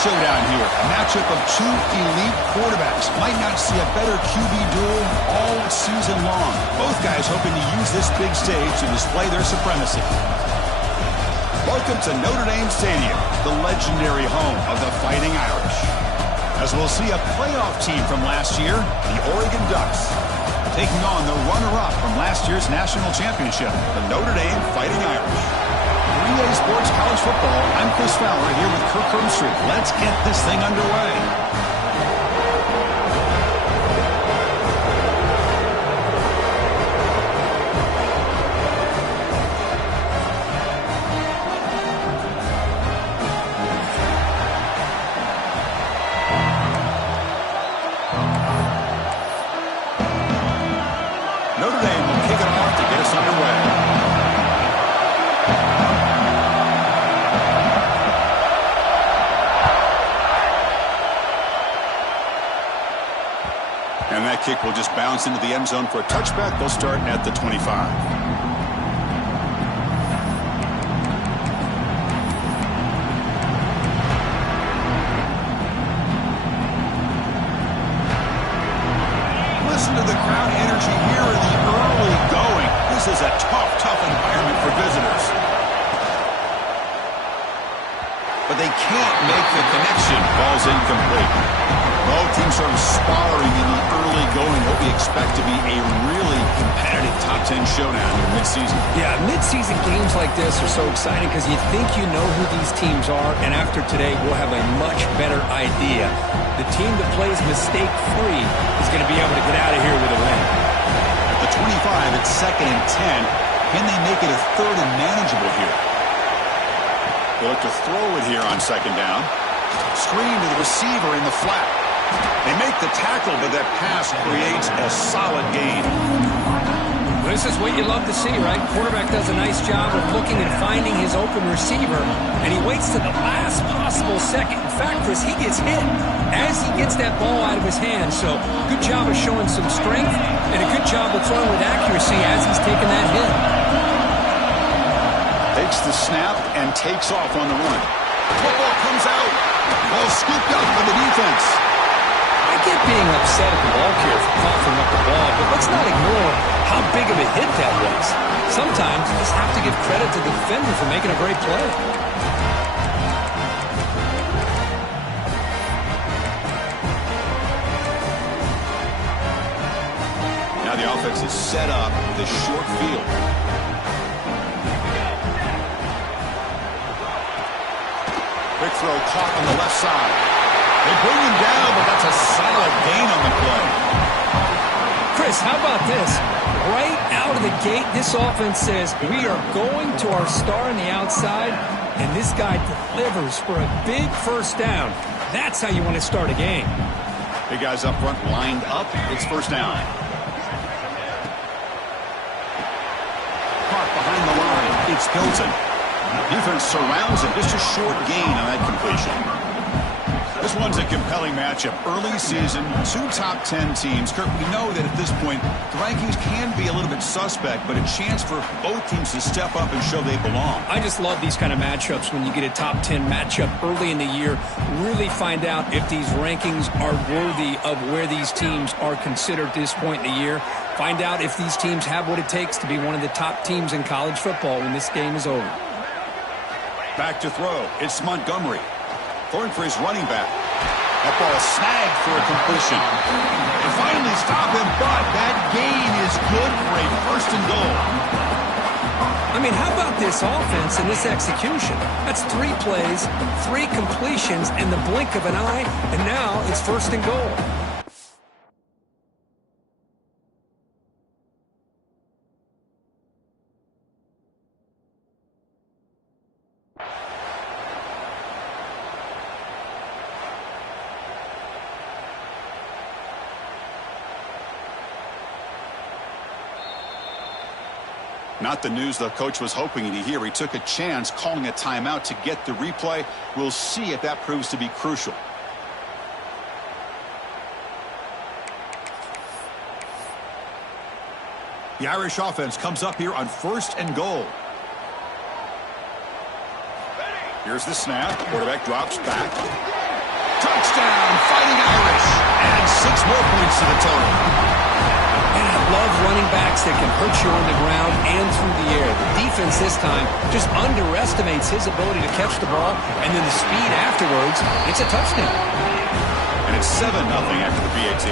showdown here. A matchup of two elite quarterbacks. Might not see a better QB duel all season long. Both guys hoping to use this big stage to display their supremacy. Welcome to Notre Dame Stadium, the legendary home of the Fighting Irish. As we'll see a playoff team from last year, the Oregon Ducks, taking on the runner-up from last year's national championship, the Notre Dame Fighting Irish. 3A Sports College Football, I'm Chris Fowler here with Kirk Herbstreit. Let's get this thing underway. Notre Dame will kick it off to get us underway. And that kick will just bounce into the end zone for a touchback. They'll start at the 25. Listen to the crowd energy here in the early going. This is a tough environment for visitors. But they can't make the connection. Ball's incomplete. Both teams sort of sparring in the early going. What we expect to be a really competitive top 10 showdown here mid-season. Yeah, mid-season games like this are so exciting because you think you know who these teams are, and after today we'll have a much better idea. The team that plays mistake-free is going to be able to get out of here with a win. At the 25, it's 2nd and 10. Can they make it a 3rd and manageable here? They look to throw it here on 2nd down. Screen to the receiver in the flat. They make the tackle, but that pass creates a solid gain. This is what you love to see, right? Quarterback does a nice job of looking and finding his open receiver, and he waits to the last possible second. In fact, Chris, he gets hit as he gets that ball out of his hand. So good job of showing some strength, and a good job of throwing with accuracy as he's taking that hit. Takes the snap and takes off on the run. Football comes out. Ball scooped up by the defense. I get being upset at the ball carrier for coughing up the ball, but let's not ignore how big of a hit that was. Sometimes you just have to give credit to the defender for making a great play. Now the offense is set up with a short field. Quick throw caught on the left side. They bring him down, but that's a solid gain on the play. Chris, how about this? Right out of the gate, this offense says, we are going to our star on the outside, and this guy delivers for a big first down. That's how you want to start a game. Big guys up front lined up. It's 1st down. Caught behind the line. It's Hilton. Defense surrounds him. Just a short gain on that completion. This one's a compelling matchup. Early season, 2 top 10 teams. Kirk, we know that at this point, the rankings can be a little bit suspect, but a chance for both teams to step up and show they belong. I just love these kind of matchups when you get a top 10 matchup early in the year. Really find out if these rankings are worthy of where these teams are considered at this point in the year. Find out if these teams have what it takes to be one of the top teams in college football when this game is over. Back to throw. It's Montgomery. Throwing for his running back. That ball snagged for a completion. They finally stop him, but that gain is good for a 1st and goal. I mean, how about this offense and this execution? That's 3 plays, 3 completions in the blink of an eye, and now it's 1st and goal. Not the news the coach was hoping to hear. He took a chance calling a timeout to get the replay. We'll see if that proves to be crucial. The Irish offense comes up here on 1st and goal. Here's the snap. Quarterback drops back. Touchdown, Fighting Irish. And 6 more points to the total. And I love running backs that can hurt you on the ground and through the air. The defense this time just underestimates his ability to catch the ball, and then the speed afterwards, it's a touchdown. And it's 7-0 after the PAT.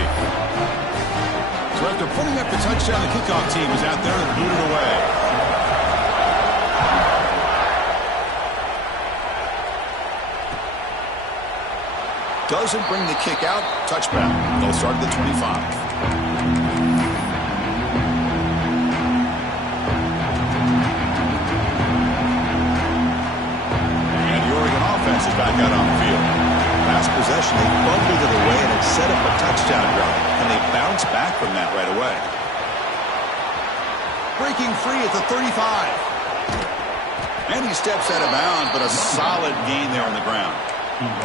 So after putting up the touchdown, the kickoff team is out there and booted away. Doesn't bring the kick out. Touchback. They'll start at the 25. Is back out on the field. Last possession, they fumbled it away, and it set up a touchdown drive. And they bounce back from that right away. Breaking free at the 35. And he steps out of bounds, but a solid gain there on the ground.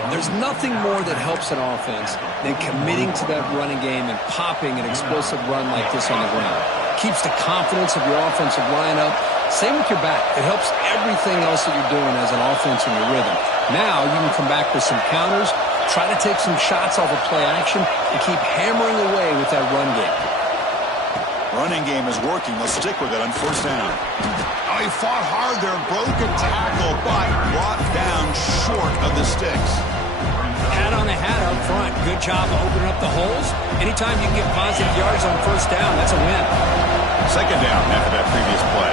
There's nothing more that helps an offense than committing to that running game and popping an explosive run like this on the ground. Keeps the confidence of your offensive lineup. Same with your back. It helps everything else that you're doing as an offense in your rhythm. Now you can come back with some counters, try to take some shots off of play action, and keep hammering away with that run game. Running game is working. They'll stick with it on 1st down. Oh, he fought hard there. Broke a tackle, but brought down short of the sticks. Hat on a hat up front. Good job of opening up the holes. Anytime you can get positive yards on 1st down, that's a win. 2nd down after that previous play.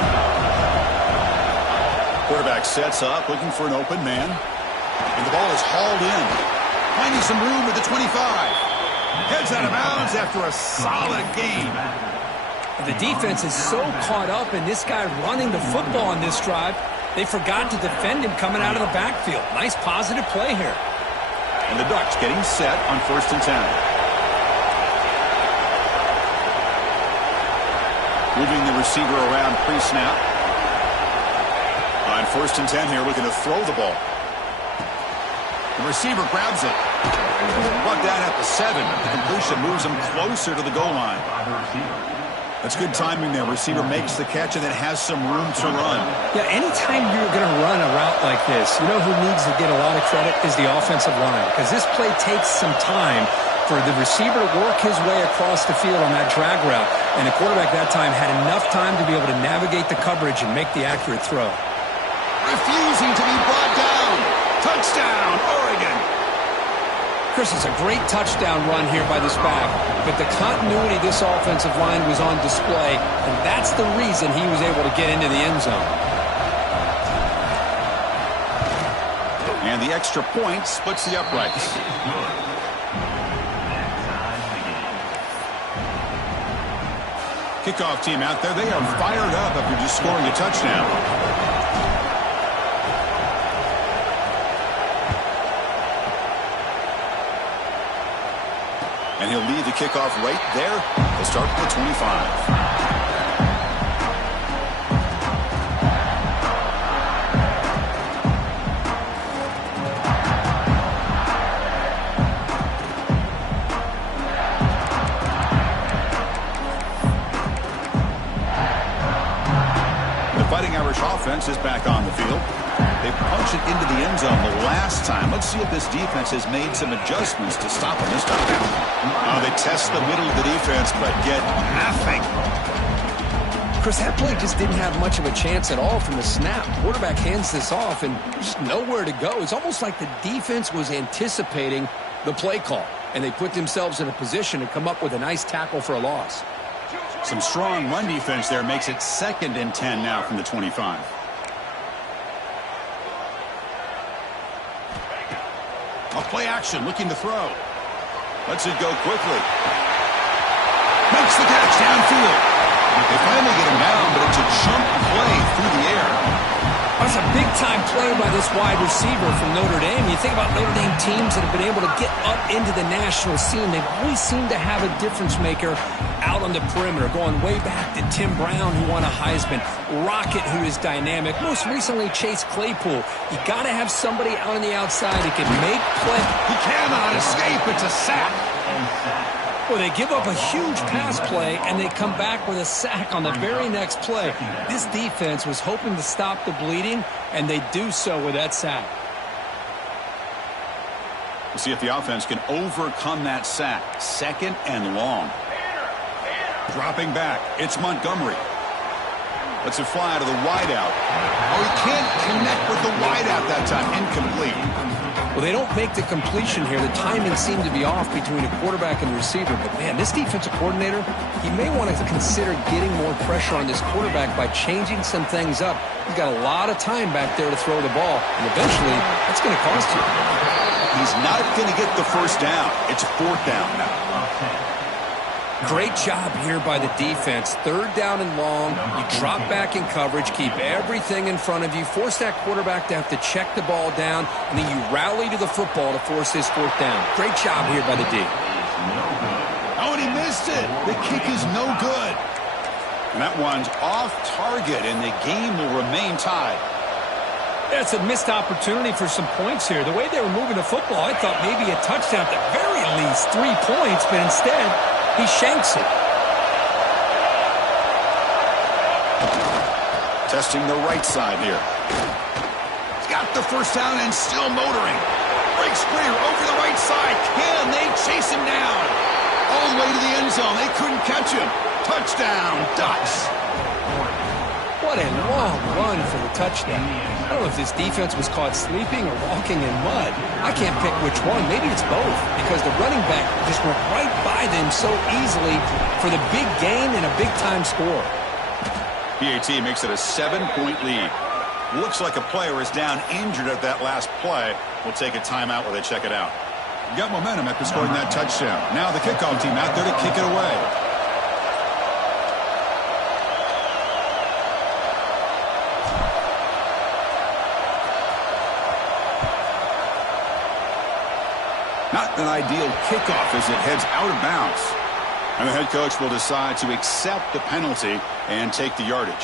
Quarterback sets up, looking for an open man. And the ball is hauled in. Finding some room at the 25. Heads out of bounds after a solid game. The defense is so caught up in this guy running the football on this drive, they forgot to defend him coming out of the backfield. Nice positive play here. And the Ducks getting set on 1st and 10. Moving the receiver around pre-snap. On 1st and 10 here, looking to throw the ball. The receiver grabs it. Brought down at the 7. The completion moves him closer to the goal line. That's good timing there. Receiver makes the catch and then has some room to run. Yeah, anytime you're going to run a route like this, you know who needs to get a lot of credit is the offensive line, because this play takes some time for the receiver to work his way across the field on that drag route, and the quarterback that time had enough time to be able to navigate the coverage and make the accurate throw. Refusing to be brought down. Touchdown, Oregon. Chris, it's a great touchdown run here by this back, but the continuity of this offensive line was on display, and that's the reason he was able to get into the end zone. And the extra point splits the uprights. Kickoff team out there, they are fired up after just scoring a touchdown. And he'll lead the kickoff right there. They'll start at the 25. The Fighting Irish offense is back on the field. They punched it into the end zone the last time. Let's see if this defense has made some adjustments to stop them this time. Oh, they test the middle of the defense, but get nothing. Chris, that play just didn't have much of a chance at all from the snap. Quarterback hands this off, and just nowhere to go. It's almost like the defense was anticipating the play call, and they put themselves in a position to come up with a nice tackle for a loss. Some strong run defense there makes it 2nd and 10 now from the 25. A play action, looking to throw. Lets it go quickly. Makes the catch downfield. They finally get him down, but it's a jump play through the air. That's a big-time play by this wide receiver from Notre Dame. You think about Notre Dame teams that have been able to get up into the national scene. They've always seemed to have a difference maker out on the perimeter, going way back to Tim Brown, who won a Heisman, Rocket, who is dynamic, most recently Chase Claypool. You got to have somebody out on the outside who can make play. He cannot escape. It's a sack. Well, they give up a huge pass play, and they come back with a sack on the very next play. This defense was hoping to stop the bleeding, and they do so with that sack. We'll see if the offense can overcome that sack. 2nd and long. Dropping back. It's Montgomery. Lets it fly out of the wideout. Oh, he can't connect with the wideout that time. Incomplete. Well, they don't make the completion here. The timing seemed to be off between a quarterback and the receiver. But, man, this defensive coordinator, he may want to consider getting more pressure on this quarterback by changing some things up. He's got a lot of time back there to throw the ball, and eventually that's going to cost you. He's not going to get the first down. It's 4th down now. Great job here by the defense. 3rd down and long. You drop back in coverage, keep everything in front of you, force that quarterback to have to check the ball down, and then you rally to the football to force this 4th down. Great job here by the D. Oh, and he missed it. The kick is no good. And that one's off target, and the game will remain tied. That's a missed opportunity for some points here. The way they were moving the football, I thought maybe a touchdown, at the very least 3 points, but instead he shanks it. Testing the right side here. Got the first down and still motoring. Breaks free over the right side. Can they chase him down? All the way to the end zone. They couldn't catch him. Touchdown, Ducks. What a long run for the touchdown. I don't know if this defense was caught sleeping or walking in mud. I can't pick which one. Maybe it's both, because the running back just went right by them so easily for the big gain and a big-time score. PAT makes it a 7-point lead. Looks like a player is down injured at that last play. We'll take a timeout while they check it out. Got momentum after scoring that touchdown. Now the kickoff team out there to kick it away. Not an ideal kickoff as it heads out of bounds. And the head coach will decide to accept the penalty and take the yardage.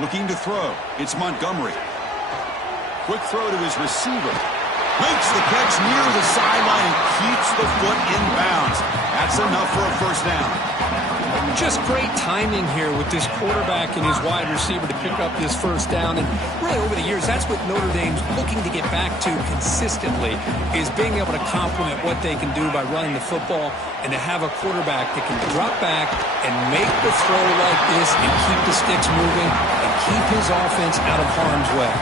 Looking to throw. It's Montgomery. Quick throw to his receiver. Makes the catch near the sideline and keeps the foot in bounds. That's enough for a first down. Just great timing here with this quarterback and his wide receiver to pick up this first down. And really over the years, that's what Notre Dame's looking to get back to consistently, is being able to complement what they can do by running the football and to have a quarterback that can drop back and make the throw like this and keep the sticks moving and keep his offense out of harm's way.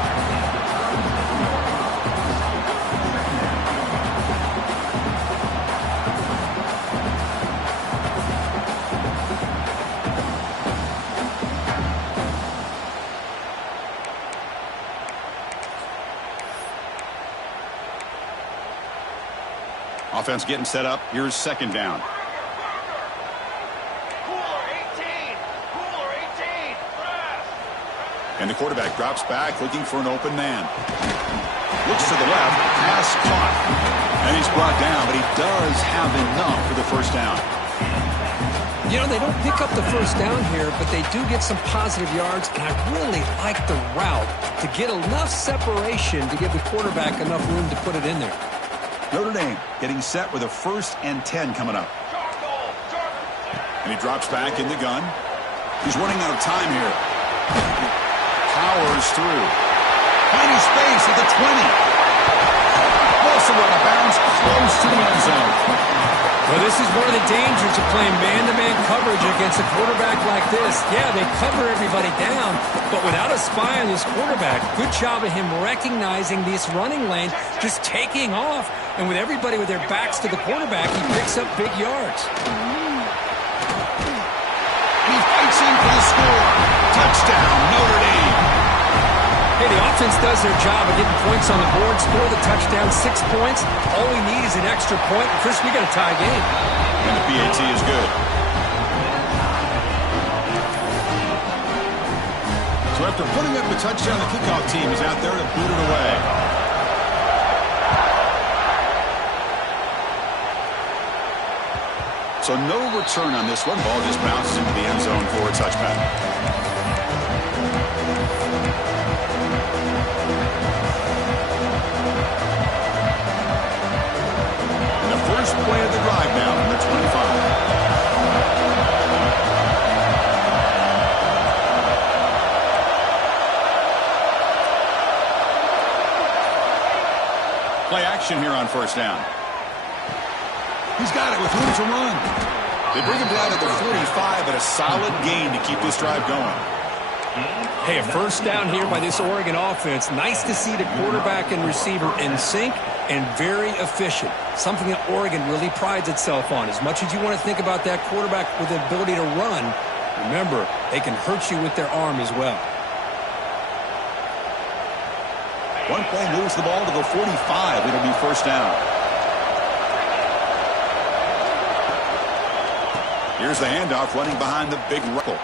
Offense getting set up. Here's second down. And the quarterback drops back looking for an open man. Looks to the left. Pass caught. And he's brought down, but he does have enough for the first down. You know, they don't pick up the first down here, but they do get some positive yards, and I really like the route to get enough separation to give the quarterback enough room to put it in there. Notre Dame getting set with a 1st and 10 coming up. And he drops back in the gun. He's running out of time here. Powers through. Finding space at the 20. Also out of bounds close to the end zone. Well, this is one of the dangers of playing man-to-man coverage against a quarterback like this. Yeah, they cover everybody down, but without a spy on this quarterback, good job of him recognizing this running lane, just taking off, and with everybody with their backs to the quarterback, he picks up big yards. And he fights in for the score. Touchdown, Notre Dame. Hey, the offense does their job of getting points on the board, score the touchdown, 6 points. All we need is an extra point. First, we got a tie game. And the PAT is good. So after putting up the touchdown, the kickoff team is out there to boot it away. So no return on this one. Ball just bounces into the end zone for a touchback. action here on first down. He's got it with room to run. They bring him down to the 45, but a solid gain to keep this drive going. Hey, a first down here by this Oregon offense. Nice to see the quarterback and receiver in sync and very efficient. Something that Oregon really prides itself on. As much as you want to think about that quarterback with the ability to run, remember, they can hurt you with their arm as well. One play moves the ball to the 45. It'll be first down. Here's the handoff running behind the big ruckle.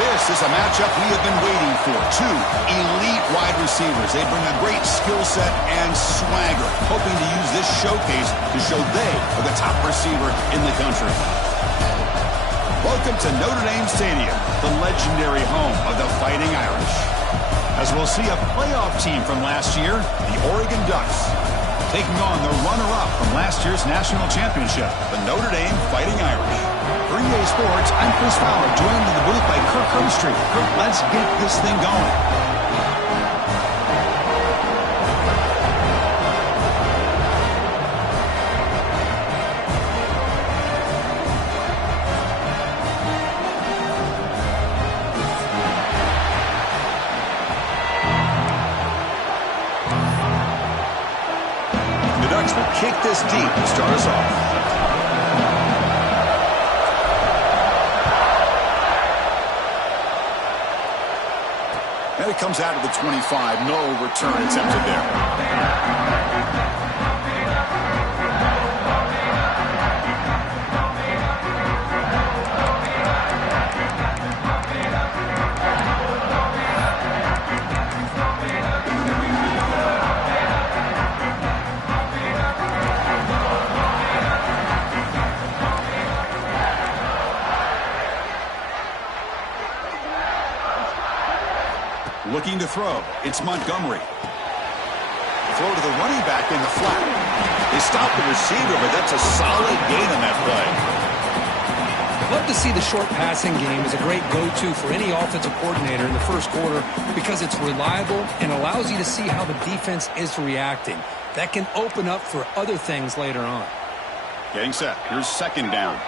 This is a matchup we have been waiting for. Two elite wide receivers. They bring a great skill set and swagger, hoping to use this showcase to show they are the top receiver in the country. Welcome to Notre Dame Stadium, the legendary home of the Fighting Irish. As we'll see a playoff team from last year, the Oregon Ducks, taking on the runner-up from last year's national championship, the Notre Dame Fighting Irish. For EA Sports, I'm Chris Fowler, joined in the booth by Kirk Herbstreit. Kirk, let's get this thing going. The Ducks will kick this deep to start us off. And it comes out of the 25. No return attempted there. Looking to throw. It's Montgomery. Throw to the running back in the flat. They stop the receiver, but that's a solid gain on that play. Love to see the short passing game as a great go-to for any offensive coordinator in the first quarter because it's reliable and allows you to see how the defense is reacting. That can open up for other things later on. Getting set. Here's second down.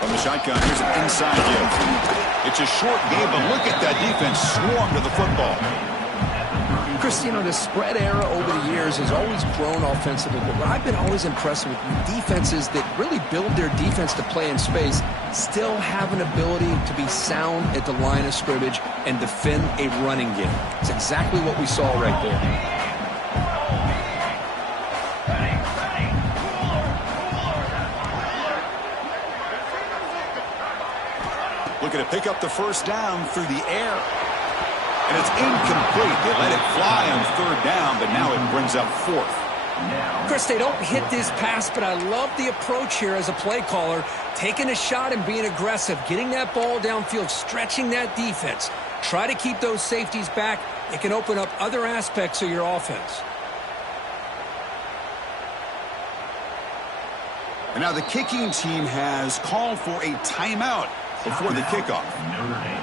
From the shotgun, here's an inside give. It's a short game, but look at that defense swarm to the football. Chris, you know, the spread era over the years has always grown offensively, but what I've been always impressed with defenses that really build their defense to play in space still have an ability to be sound at the line of scrimmage and defend a running game. It's exactly what we saw right there. Looking to pick up the first down through the air. And it's incomplete. They let it fly on third down, but now it brings up fourth. Chris, they don't hit this pass, but I love the approach here as a play caller. Taking a shot and being aggressive, getting that ball downfield, stretching that defense. Try to keep those safeties back. It can open up other aspects of your offense. And now the kicking team has called for a timeout before the kickoff.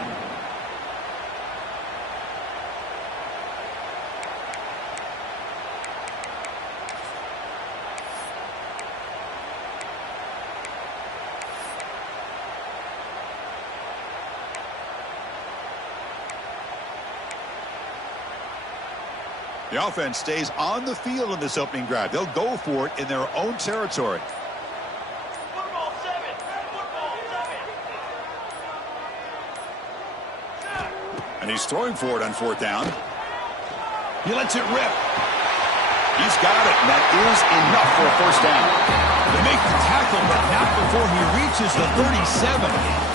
The offense stays on the field in this opening drive. They'll go for it in their own territory. And he's throwing for it on fourth down. He lets it rip. He's got it, and that is enough for a first down. They make the tackle, but not before he reaches the 37.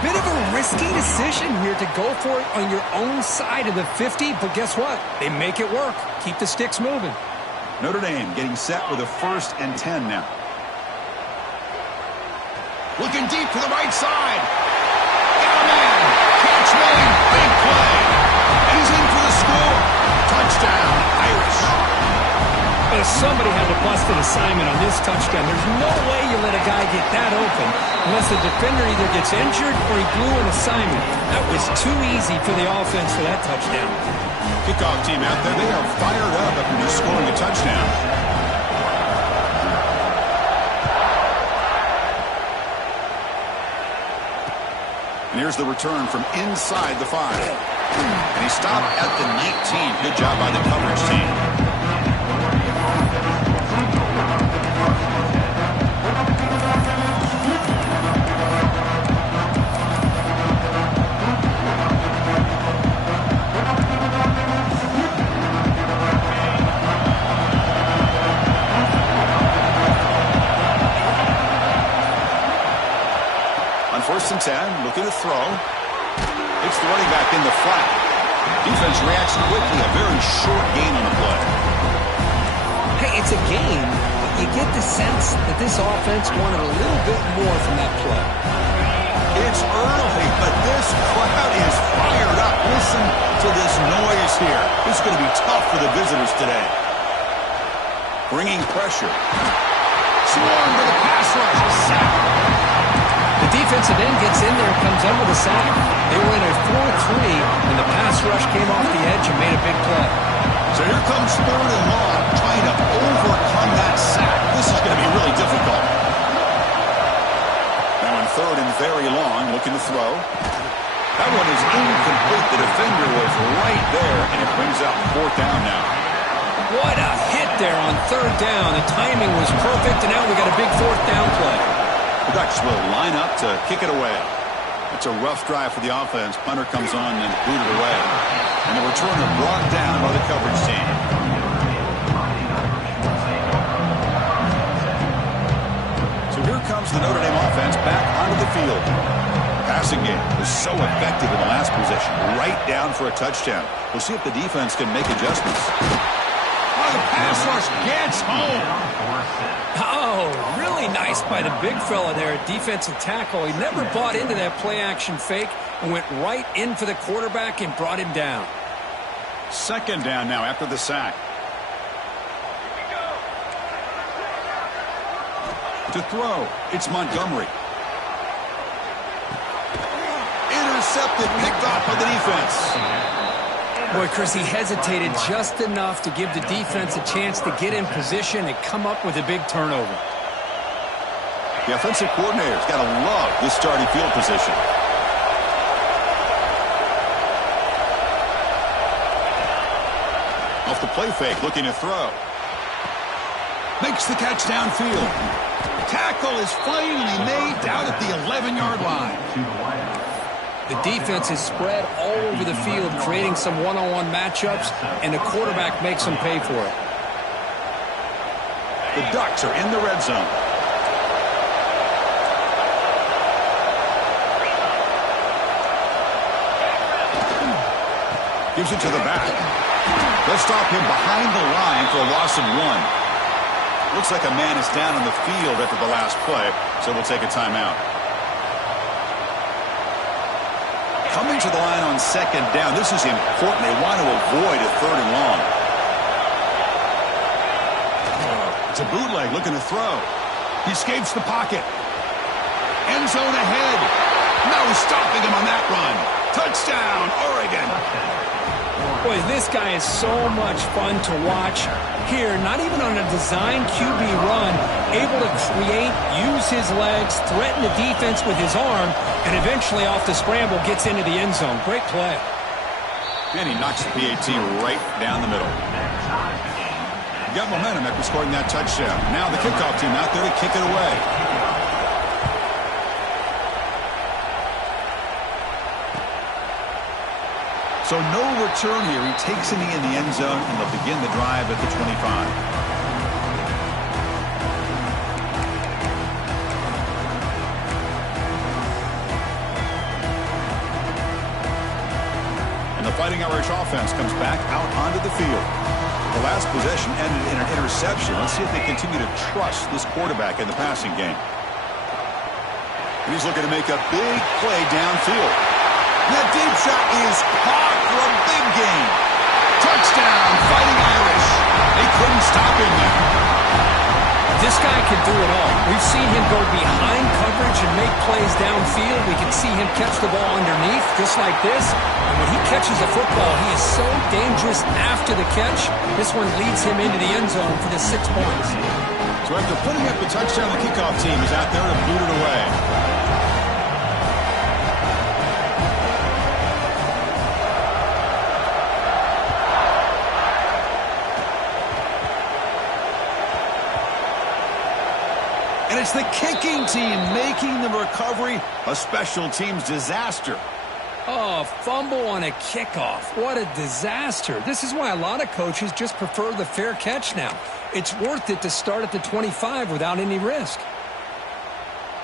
Bit of a risky decision here to go for it on your own side of the 50, but guess what? They make it work. Keep the sticks moving. Notre Dame getting set with a 1st and 10 now. Looking deep to the right side. Got a man. Catch made. Big play. And he's in for the score. Touchdown, Irish. Well, somebody had to bust an assignment on this touchdown. There's no way you let a guy get that open unless the defender either gets injured or he blew an assignment. That was too easy for the offense for that touchdown. Kickoff team out there, they are fired up after just scoring a touchdown. And here's the return from inside the 5. And he stopped at the 19. Good job by the coverage team. On 1st and 10, looking to throw. It's the running back in the flat. Defense reacts quickly. A very short gain on the play. Hey, it's a game, but you get the sense that this offense wanted a little bit more from that play. It's early, but this crowd is fired up. Listen to this noise here. This is going to be tough for the visitors today. Bringing pressure. Swarm for the pass rush. Sack. The defensive end gets in there and comes up with a sack. They were in a 4-3, and the pass rush came off the edge and made a big play. So here comes 3rd and long, trying to overcome that sack. This is going to be really difficult. Now in 3rd and very long, looking to throw. That one is incomplete. The defender was right there, and it brings up 4th down now. What a hit there on 3rd down. The timing was perfect, and now we got a big 4th down play. The Ducks will line up to kick it away. It's a rough drive for the offense. Punter comes on and booted away. And the returner brought down by the coverage team. So here comes the Notre Dame offense back onto the field. Passing game was so effective in the last possession. Right down for a touchdown. We'll see if the defense can make adjustments. Oh, the pass rush gets home. Oh, really nice by the big fella there at defensive tackle. He never bought into that play-action fake and went right in for the quarterback and brought him down. 2nd down now after the sack. To throw, it's Montgomery. Intercepted, picked off by the defense. Boy, Chris, he hesitated just enough to give the defense a chance to get in position and come up with a big turnover. The offensive coordinator's got to love this starting field position. Off the play fake, looking to throw. Makes the catch downfield. Tackle is finally made down at the 11-yard line. The defense is spread all over the field, creating some one-on-one matchups, and the quarterback makes them pay for it. The Ducks are in the red zone. Gives it to the back. Let's stop him behind the line for a loss of 1. Looks like a man is down on the field after the last play, so we'll take a timeout. Coming to the line on second down. This is important. They want to avoid a 3rd and long. It's a bootleg looking to throw. He escapes the pocket. End zone ahead. No stopping him on that run. Touchdown, Oregon. Boy, this guy is so much fun to watch. Here, not even on a designed QB run, able to create, use his legs, threaten the defense with his arm, and eventually off the scramble gets into the end zone. Great play. And he knocks the PAT right down the middle. Got momentum after scoring that touchdown. Now the kickoff team out there to kick it away. So no return here. He takes a knee in the end zone, and they'll begin the drive at the 25. And the Fighting Irish offense comes back out onto the field. The last possession ended in an interception. Let's see if they continue to trust this quarterback in the passing game. He's looking to make a big play downfield. That deep shot is caught for a big gain. Touchdown, Fighting Irish. They couldn't stop him there. This guy can do it all. We've seen him go behind coverage and make plays downfield. We can see him catch the ball underneath, just like this. And when he catches a football, he is so dangerous after the catch. This one leads him into the end zone for the 6 points. So after putting up the touchdown, the kickoff team is out there to boot it away. And it's the kicking team making the recovery a special teams disaster. Oh, fumble on a kickoff. What a disaster. This is why a lot of coaches just prefer the fair catch now. It's worth it to start at the 25 without any risk.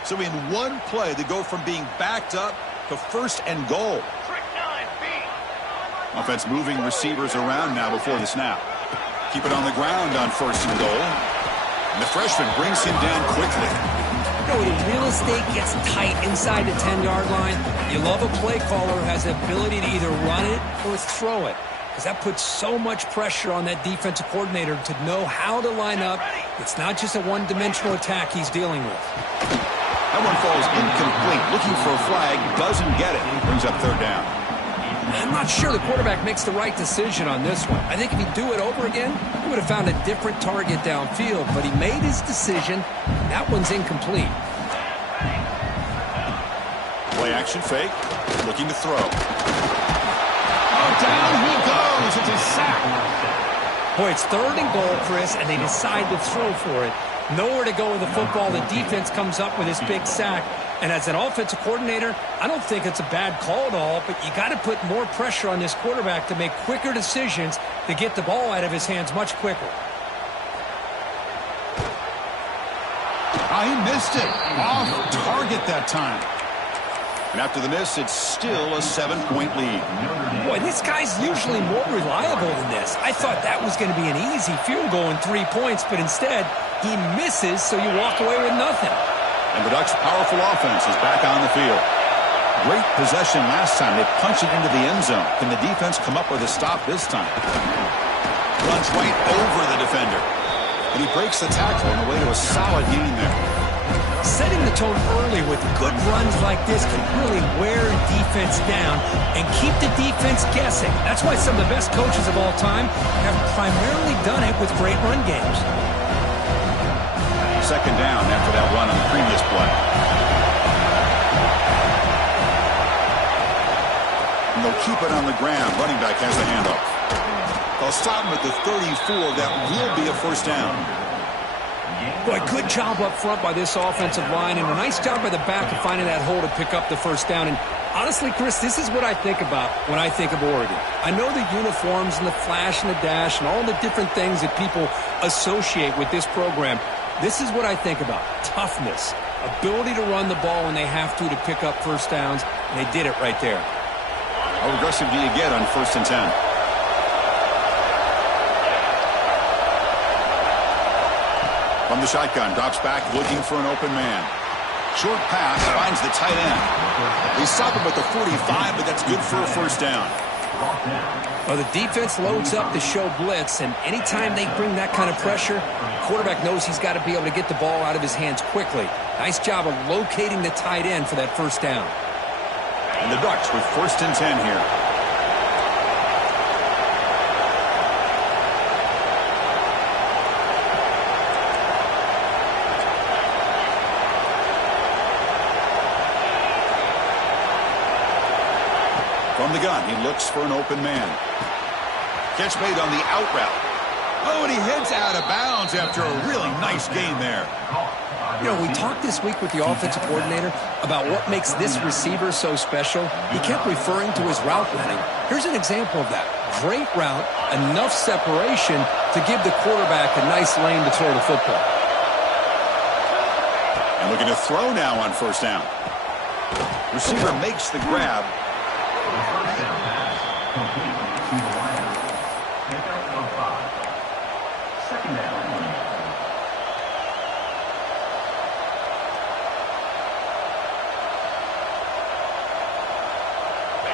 So in one play, they go from being backed up to 1st and goal. Offense moving receivers around now before the snap. Keep it on the ground on 1st and goal. And the freshman brings him down quickly. You know, when real estate gets tight inside the 10-yard line, you love a play caller who has the ability to either run it or throw it, because that puts so much pressure on that defensive coordinator to know how to line up. It's not just a one-dimensional attack he's dealing with. That one falls incomplete. Looking for a flag, doesn't get it. Brings up 3rd down. I'm not sure the quarterback makes the right decision on this one. I think if he'd do it over again, he would have found a different target downfield, but he made his decision. That one's incomplete. Play action fake, looking to throw. Oh, down he goes. It's a sack. Boy, it's 3rd and goal, Chris, and they decide to throw for it. Nowhere to go with the football. The defense comes up with this big sack. And as an offensive coordinator, I don't think it's a bad call at all, but you got to put more pressure on this quarterback to make quicker decisions to get the ball out of his hands much quicker. Oh, he missed it. Off target that time. And after the miss, it's still a 7-point lead. Boy, this guy's usually more reliable than this. I thought that was going to be an easy field goal in 3 points, but instead, he misses, so you walk away with nothing. And the Ducks' powerful offense is back on the field. Great possession last time. They punch it into the end zone. Can the defense come up with a stop this time? Runs right over the defender. And he breaks the tackle on the way to a solid gain there. Setting the tone early with good runs like this can really wear a defense down and keep the defense guessing. That's why some of the best coaches of all time have primarily done it with great run games. 2nd down after that run on the previous play. And they'll keep it on the ground. Running back has the handoff. They'll stop him at the 34. That will be a first down. Boy, good job up front by this offensive line, and a nice job by the back of finding that hole to pick up the first down. And honestly, Chris, this is what I think about when I think of Oregon. I know the uniforms and the flash and the dash and all the different things that people associate with this program. This is what I think about. Toughness, ability to run the ball when they have to pick up first downs, and they did it right there. How aggressive do you get on 1st and 10? From the shotgun, drops back looking for an open man. Short pass, finds the tight end. They stop him at the 45, but that's good for a first down. Well, the defense loads up to show blitz, and anytime they bring that kind of pressure, the quarterback knows he's got to be able to get the ball out of his hands quickly. Nice job of locating the tight end for that first down. And the Ducks with 1st and 10 here. From the gun, he looks for an open man. Catch made on the out route. Oh, and he heads out of bounds after a really nice gain there. You know, we talked this week with the offensive coordinator about what makes this receiver so special. He kept referring to his route running. Here's an example of that. Great route, enough separation to give the quarterback a nice lane to throw the football. And looking to throw now on first down. Receiver makes the grab.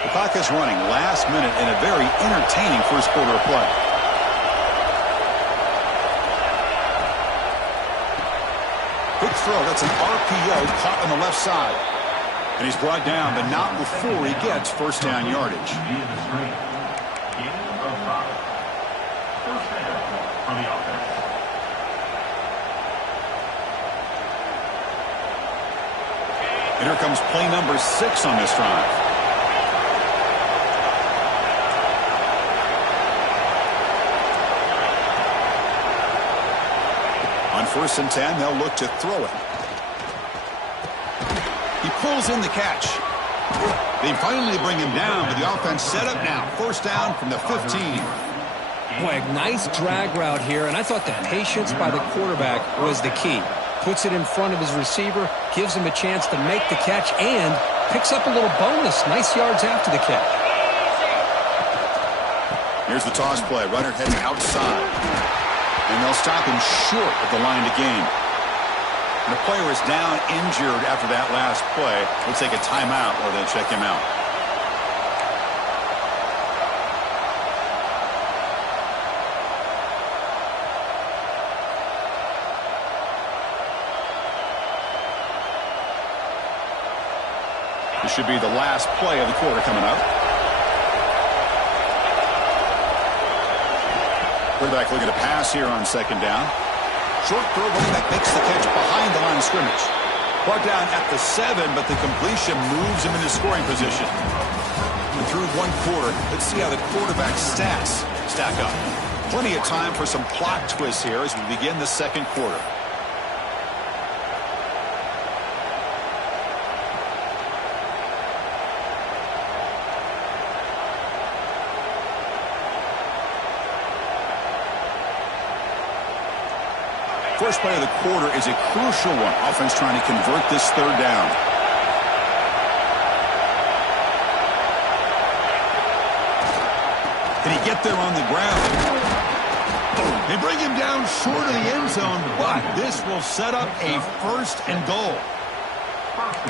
The clock is running last minute in a very entertaining first quarter of play. Quick throw. That's an RPO caught on the left side. And he's brought down, but not before he gets first down yardage. And here comes play number 6 on this drive. On 1st and 10, they'll look to throw it. He pulls in the catch. They finally bring him down, but the offense set up now. First down from the 15. Boy, a nice drag route here, and I thought the patience by the quarterback was the key. Puts it in front of his receiver, gives him a chance to make the catch, and picks up a little bonus. Nice yards after the catch. Here's the toss play. Runner heading outside. And they'll stop him short of the line to gain. And the player is down injured after that last play. We'll take a timeout or they'll check him out. This should be the last play of the quarter coming up. Quarterback looking to pass here on 2nd down. Short throw, running back makes the catch behind the line of scrimmage. Brought down at the 7, but the completion moves him into scoring position. And through one quarter, let's see how the quarterback's stats stack up. Plenty of time for some plot twists here as we begin the 2nd quarter. First play of the quarter is a crucial one. Offense trying to convert this 3rd down. Did he get there on the ground? They bring him down short of the end zone, but this will set up a 1st and goal.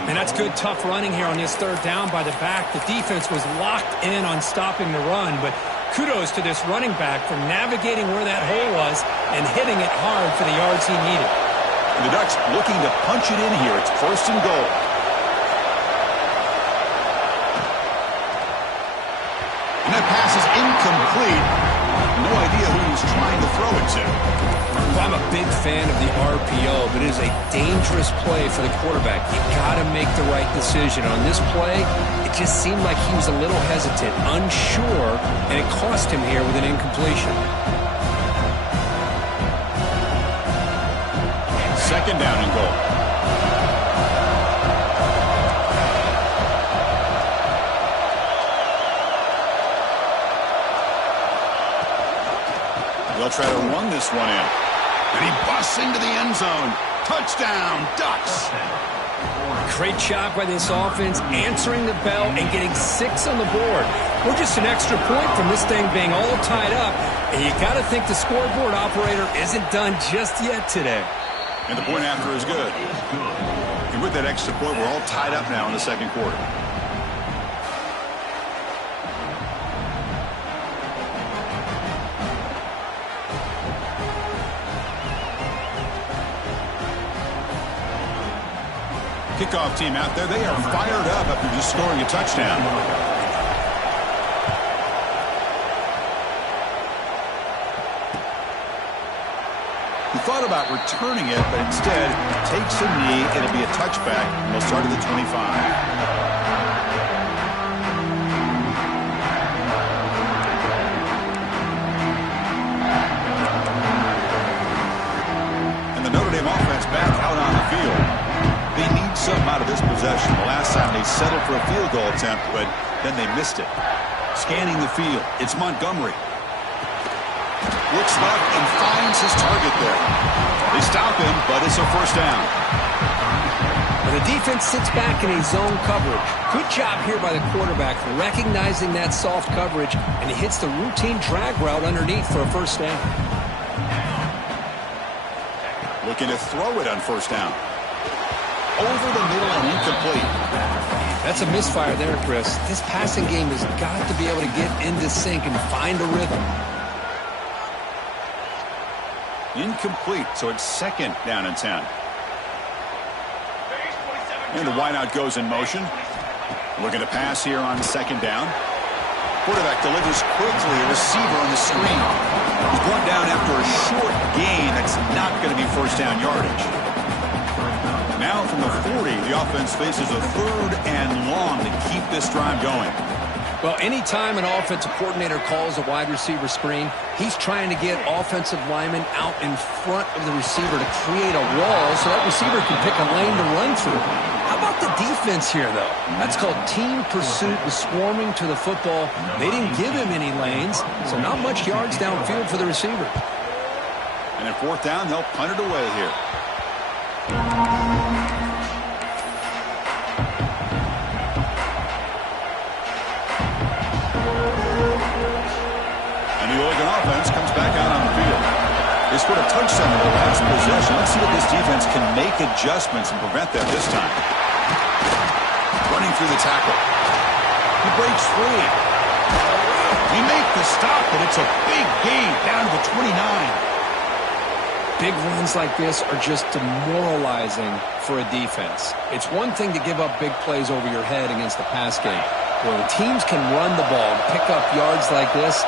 And that's good, tough running here on this 3rd down by the back. The defense was locked in on stopping the run, but kudos to this running back for navigating where that hole was and hitting it hard for the yards he needed. And the Ducks looking to punch it in here. It's 1st and goal. And that pass is incomplete. No idea who he was trying to throw it to. Well, I'm a big fan of the RPO, but it is a dangerous play for the quarterback. You got to make the right decision. On this play, it just seemed like he was a little hesitant, unsure, and it cost him here with an incompletion. Second down and goal. They'll try to run this one in. And he busts into the end zone. Touchdown, Ducks. Great job by this offense, answering the bell and getting 6 on the board. We're just an extra point from this thing being all tied up. And you got to think the scoreboard operator isn't done just yet today. And the point after is good. And with that extra point, we're all tied up now in the second quarter. Kickoff team out there, they are fired up after just scoring a touchdown. He thought about returning it, but instead takes a knee. It'll be a touchback, and they'll start at the 25. And the Notre Dame offense back out on the field. They need something out of this possession. The last time they settled for a field goal attempt, but then they missed it. Scanning the field, it's Montgomery. Looks left and finds his target there. They stop him, but it's a first down. And the defense sits back in a zone coverage. Good job here by the quarterback recognizing that soft coverage, and he hits the routine drag route underneath for a first down. Looking to throw it on first down. Over the middle and incomplete. That's a misfire there, Chris. This passing game has got to be able to get into sync and find a rhythm. Incomplete, so it's second down and 10. And the wideout goes in motion. Looking to pass here on second down. Quarterback delivers quickly, a receiver on the screen. He's brought down after a short gain. That's not going to be first down yardage. Now from the 40, the offense faces a third and long to keep this drive going. Well, anytime an offensive coordinator calls a wide receiver screen, he's trying to get offensive linemen out in front of the receiver to create a wall so that receiver can pick a lane to run through. How about the defense here, though? That's called team pursuit and swarming to the football. They didn't give him any lanes, so not much yards downfield for the receiver. And at fourth down, they'll punt it away here. The Oregon offense comes back out on the field. They scored a touchdown in the last possession. Let's see if this defense can make adjustments and prevent that this time. Running through the tackle. He breaks free. He makes the stop, but it's a big gain down to the 29. Big runs like this are just demoralizing for a defense. It's one thing to give up big plays over your head against the pass game. When teams can run the ball and pick up yards like this,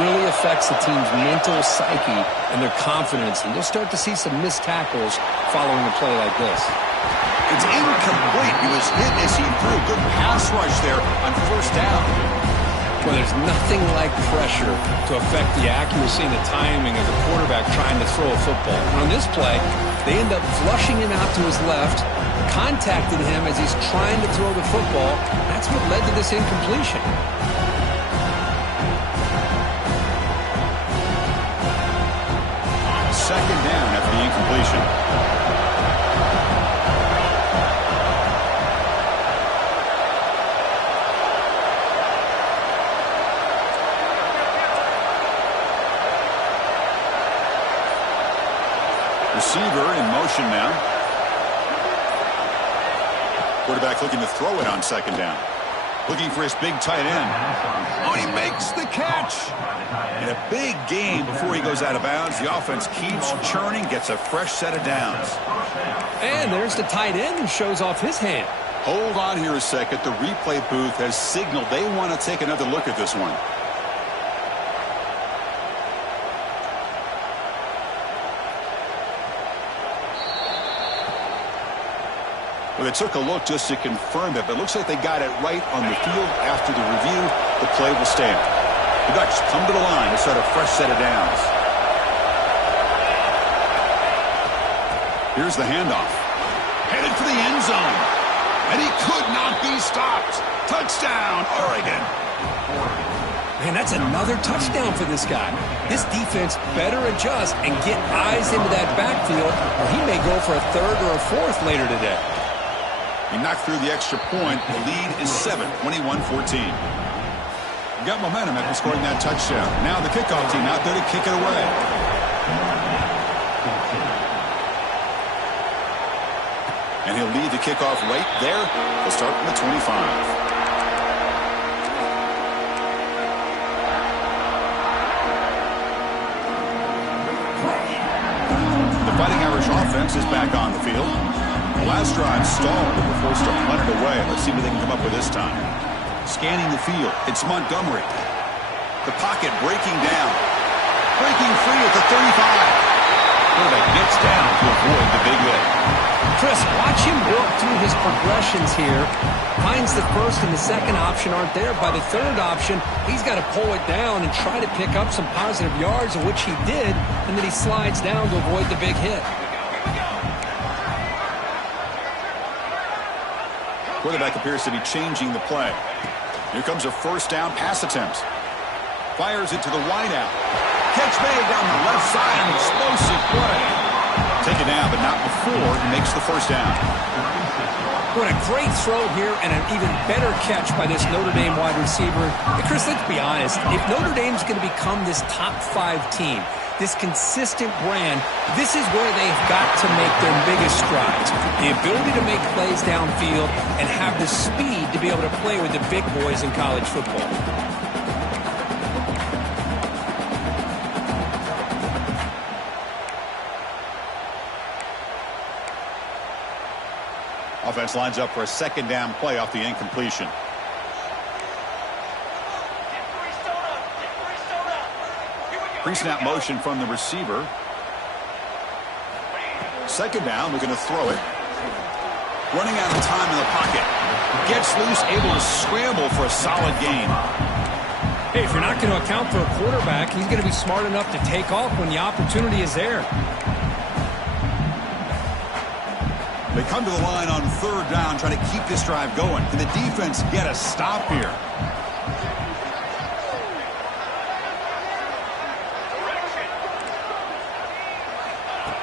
really affects the team's mental psyche and their confidence, and you'll start to see some missed tackles following a play like this. It's incomplete. He was hit as he threw. Good pass rush there on first down. Well, there's nothing like pressure to affect the accuracy and the timing of the quarterback trying to throw a football. And on this play, they end up flushing him out to his left, contacted him as he's trying to throw the football. That's what led to this incompletion. Second down after the incompletion. Receiver in motion now. Quarterback looking to throw it on second down. Looking for his big tight end. Oh, he makes the catch. And a big gain before he goes out of bounds. The offense keeps churning, gets a fresh set of downs. And there's the tight end who shows off his hand. Hold on here a second. The replay booth has signaled they want to take another look at this one. Well, they took a look just to confirm it, but it looks like they got it right on the field. After the review, the play will stand. The Ducks come to the line to start a fresh set of downs. Here's the handoff. Headed for the end zone. And he could not be stopped. Touchdown, Oregon. Man, that's another touchdown for this guy. This defense better adjust and get eyes into that backfield, or he may go for a third or a fourth later today. He knocked through the extra point. The lead is 7, 21-14. Got momentum after scoring that touchdown. Now the kickoff team out there to kick it away. And he'll lead the kickoff right there. He'll start from the 25. The Fighting Irish offense is back on the field. The last drive stalled and were forced to punt it away. Let's see what they can come up with this time. Scanning the field, it's Montgomery. The pocket breaking down. Breaking free at the 35. Quarterback gets down to avoid the big hit. Chris, watch him work through his progressions here. Finds the first and the second option aren't there. By the third option, he's got to pull it down and try to pick up some positive yards, of which he did, and then he slides down to avoid the big hit. Quarterback appears to be changing the play. Here comes a first down pass attempt. Fires it to the wideout. Catch made down the left side. An explosive play. Taken down, but not before he makes the first down. What a great throw here and an even better catch by this Notre Dame wide receiver. Hey, Chris, let's be honest. If Notre Dame's going to become this top 5 team, this consistent brand, this is where they've got to make their biggest strides. The ability to make plays downfield and have the speed to be able to play with the big boys in college football. Offense lines up for a second down play off the incompletion. Pre-snap motion from the receiver. Second down, looking to throw it. Running out of time in the pocket. Gets loose, able to scramble for a solid gain. Hey, if you're not going to account for a quarterback, he's going to be smart enough to take off when the opportunity is there. They come to the line on third down, trying to keep this drive going. Can the defense get a stop here?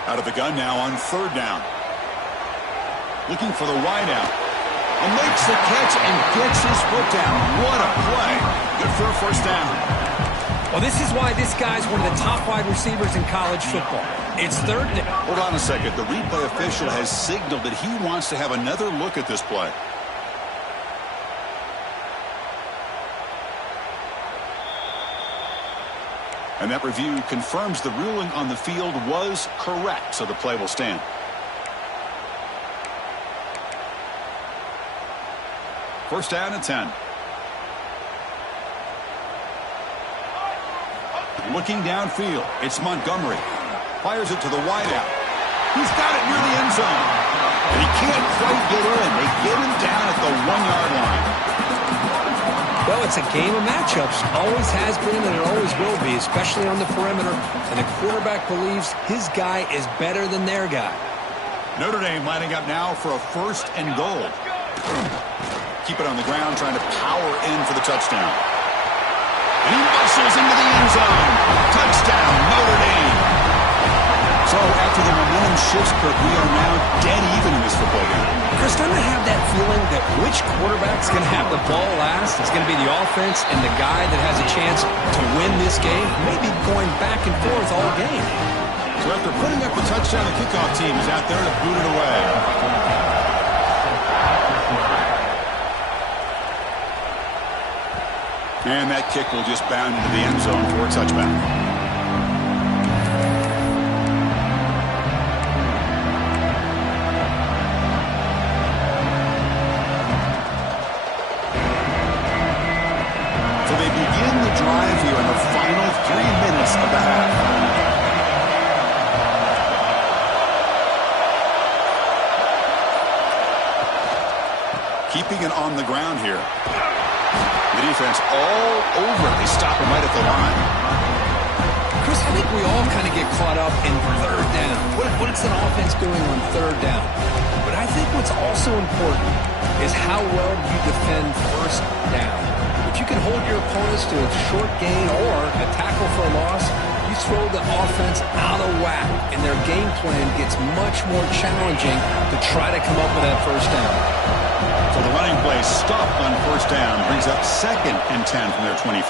Out of the gun now on third down. Looking for the wideout. And makes the catch and gets his foot down. What a play. Good for a first down. Well, this is why this guy's one of the top wide receivers in college football. It's third down. Hold on a second. The replay official has signaled that he wants to have another look at this play. And that review confirms the ruling on the field was correct, so the play will stand. First down and 10. Looking downfield, it's Montgomery. Fires it to the wideout. He's got it near the end zone. And he can't quite get in. They get him down at the 1-yard line. Well, it's a game of matchups. Always has been and it always will be, especially on the perimeter. And the quarterback believes his guy is better than their guy. Notre Dame lining up now for a first and goal. Keep it on the ground, trying to power in for the touchdown. And he muscles into the end zone. Touchdown, Notre Dame. So after the momentum shifts, Kirk, we are now dead even in this football game. Chris, don't I have that feeling that which quarterback's going to have the ball last? It's going to be the offense and the guy that has a chance to win this game, maybe going back and forth all game. So after putting up the touchdown, the kickoff team is out there to boot it away. And that kick will just bound into the end zone for a touchback. So they begin the drive here in the final 3 minutes of the half. keeping it on the ground here. The defense all over. They stop him right at the line. Chris, I think we all kind of get caught up in third down. What is an offense doing on third down? But I think what's also important is how well you defend first down. If you can hold your opponents to a short gain or a tackle for a loss, you throw the offense out of whack, and their game plan gets much more challenging to try to come up with that first down. So the running play stopped on first down, brings up 2nd and 10 from their 25.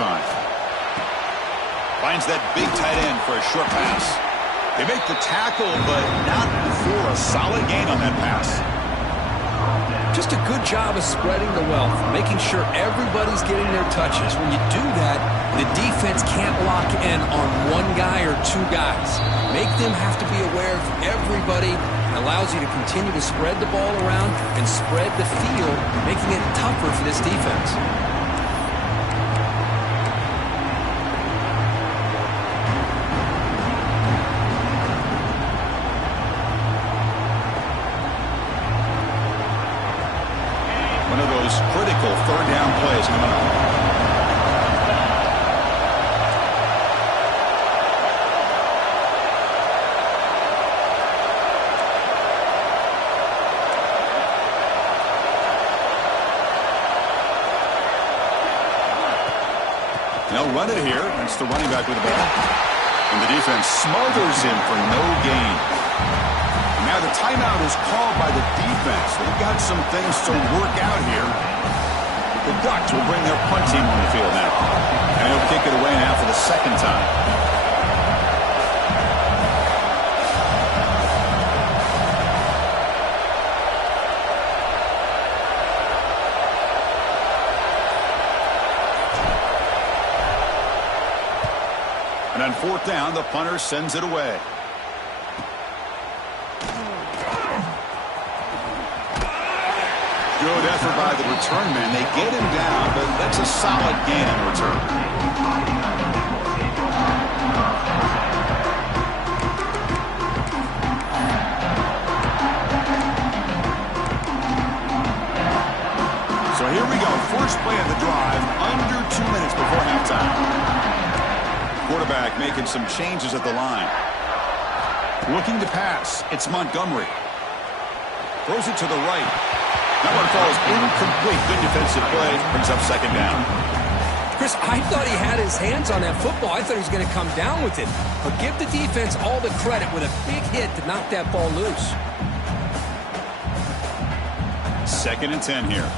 Finds that big tight end for a short pass. They make the tackle, but not for a solid gain on that pass. Just a good job of spreading the wealth, making sure everybody's getting their touches. When you do that, the defense can't lock in on one guy or two guys. Make them have to be aware of everybody. It allows you to continue to spread the ball around and spread the field, making it tougher for this defense. One of those critical third down plays coming up. They'll run it here. That's the running back with the ball. And the defense smothers him for no gain. And now the timeout is called by the defense. They've got some things to work out here. The Ducks will bring their punt team on the field now. And he'll kick it away now for the 2nd time. And on 4th down, the punter sends it away. Good effort by the return man. They get him down, but that's a solid gain in return. So here we go. First play of the drive, under 2 minutes before halftime. Quarterback making some changes at the line. Looking to pass. It's Montgomery. Throws it to the right. That one falls incomplete. Good defensive play. Brings up 2nd down. Chris, I thought he had his hands on that football. I thought he was going to come down with it. But give the defense all the credit with a big hit to knock that ball loose. 2nd and 10 here.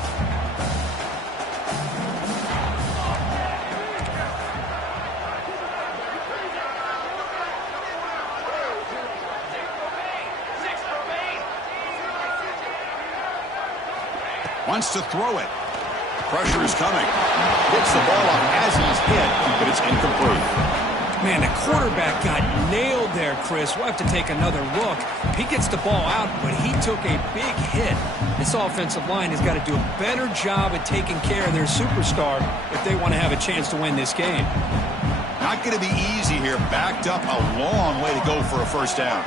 Wants to throw it. Pressure is coming. Gets the ball off as he's hit, but it's incomplete. Man, the quarterback got nailed there, Chris. We'll have to take another look. He gets the ball out, but he took a big hit. This offensive line has got to do a better job at taking care of their superstar if they want to have a chance to win this game. Not going to be easy here. Backed up a long way to go for a first down.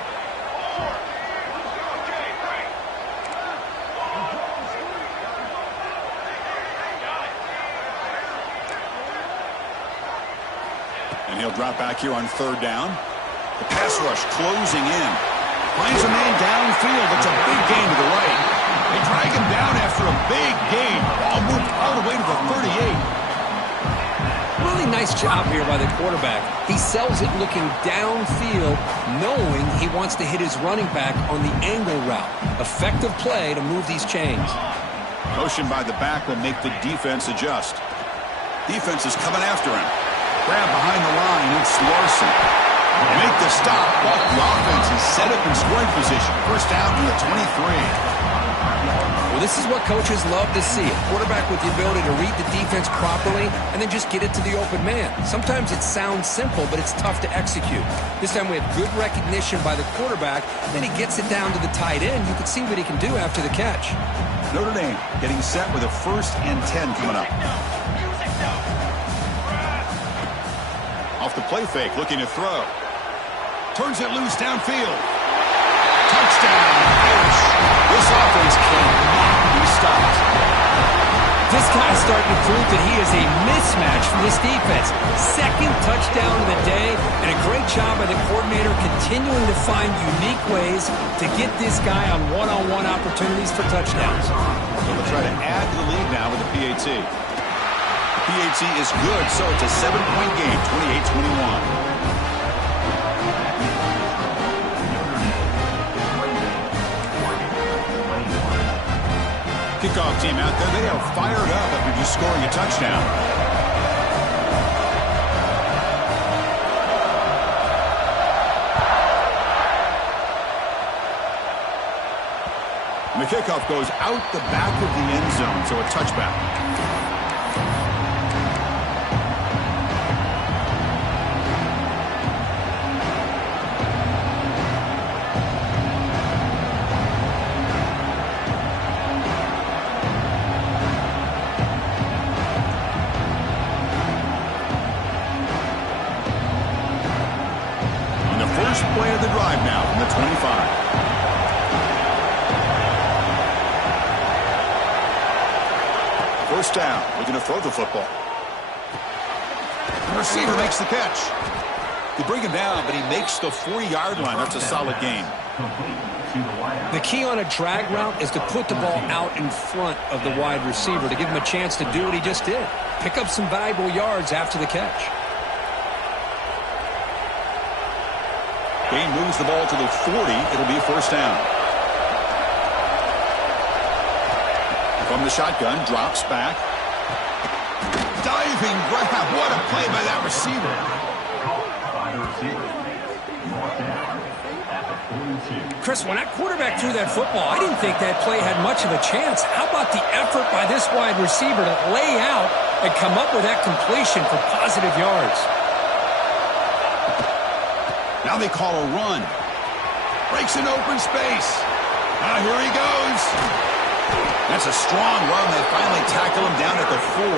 And he'll drop back here on 3rd down. The pass rush closing in. Finds a man downfield. It's a big gain to the right. They drag him down after a big gain. Ball moved all the way to the 38. Really nice job here by the quarterback. He sells it looking downfield, knowing he wants to hit his running back on the angle route. Effective play to move these chains. Motion by the back will make the defense adjust. Defense is coming after him. Grab behind the line. It's Larson. They make the stop, but the offense is set up in scoring position. First down to the 23. Well, this is what coaches love to see. A quarterback with the ability to read the defense properly and then just get it to the open man. Sometimes it sounds simple, but it's tough to execute. This time we have good recognition by the quarterback. Then he gets it down to the tight end. You can see what he can do after the catch. Notre Dame getting set with a 1st and 10 coming up. Off the play fake, looking to throw. Turns it loose downfield. Touchdown, Irish. This offense cannot be stopped. This guy's starting to prove that he is a mismatch for this defense. Second touchdown of the day, and a great job by the coordinator continuing to find unique ways to get this guy on one-on-one opportunities for touchdowns. So they'll try to add to the lead now with the PAT. PAT is good, so it's a 7-point game, 28-21. Kickoff team out there. They are fired up after just scoring a touchdown. And the kickoff goes out the back of the end zone, so a touchback. First play of the drive now from the 25. First down. Looking to throw the football. The receiver makes the catch. They bring him down, but he makes the 40-yard line. That's a solid gain. The key on a drag route is to put the ball out in front of the wide receiver to give him a chance to do what he just did. Pick up some valuable yards after the catch. Gain moves the ball to the 40. It'll be a first down. From the shotgun, drops back. Diving grab. What a play by that receiver. Chris, when that quarterback threw that football, I didn't think that play had much of a chance. How about the effort by this wide receiver to lay out and come up with that completion for positive yards? Now they call a run. Breaks an open space. Now here he goes. That's a strong run. They finally tackle him down at the 4.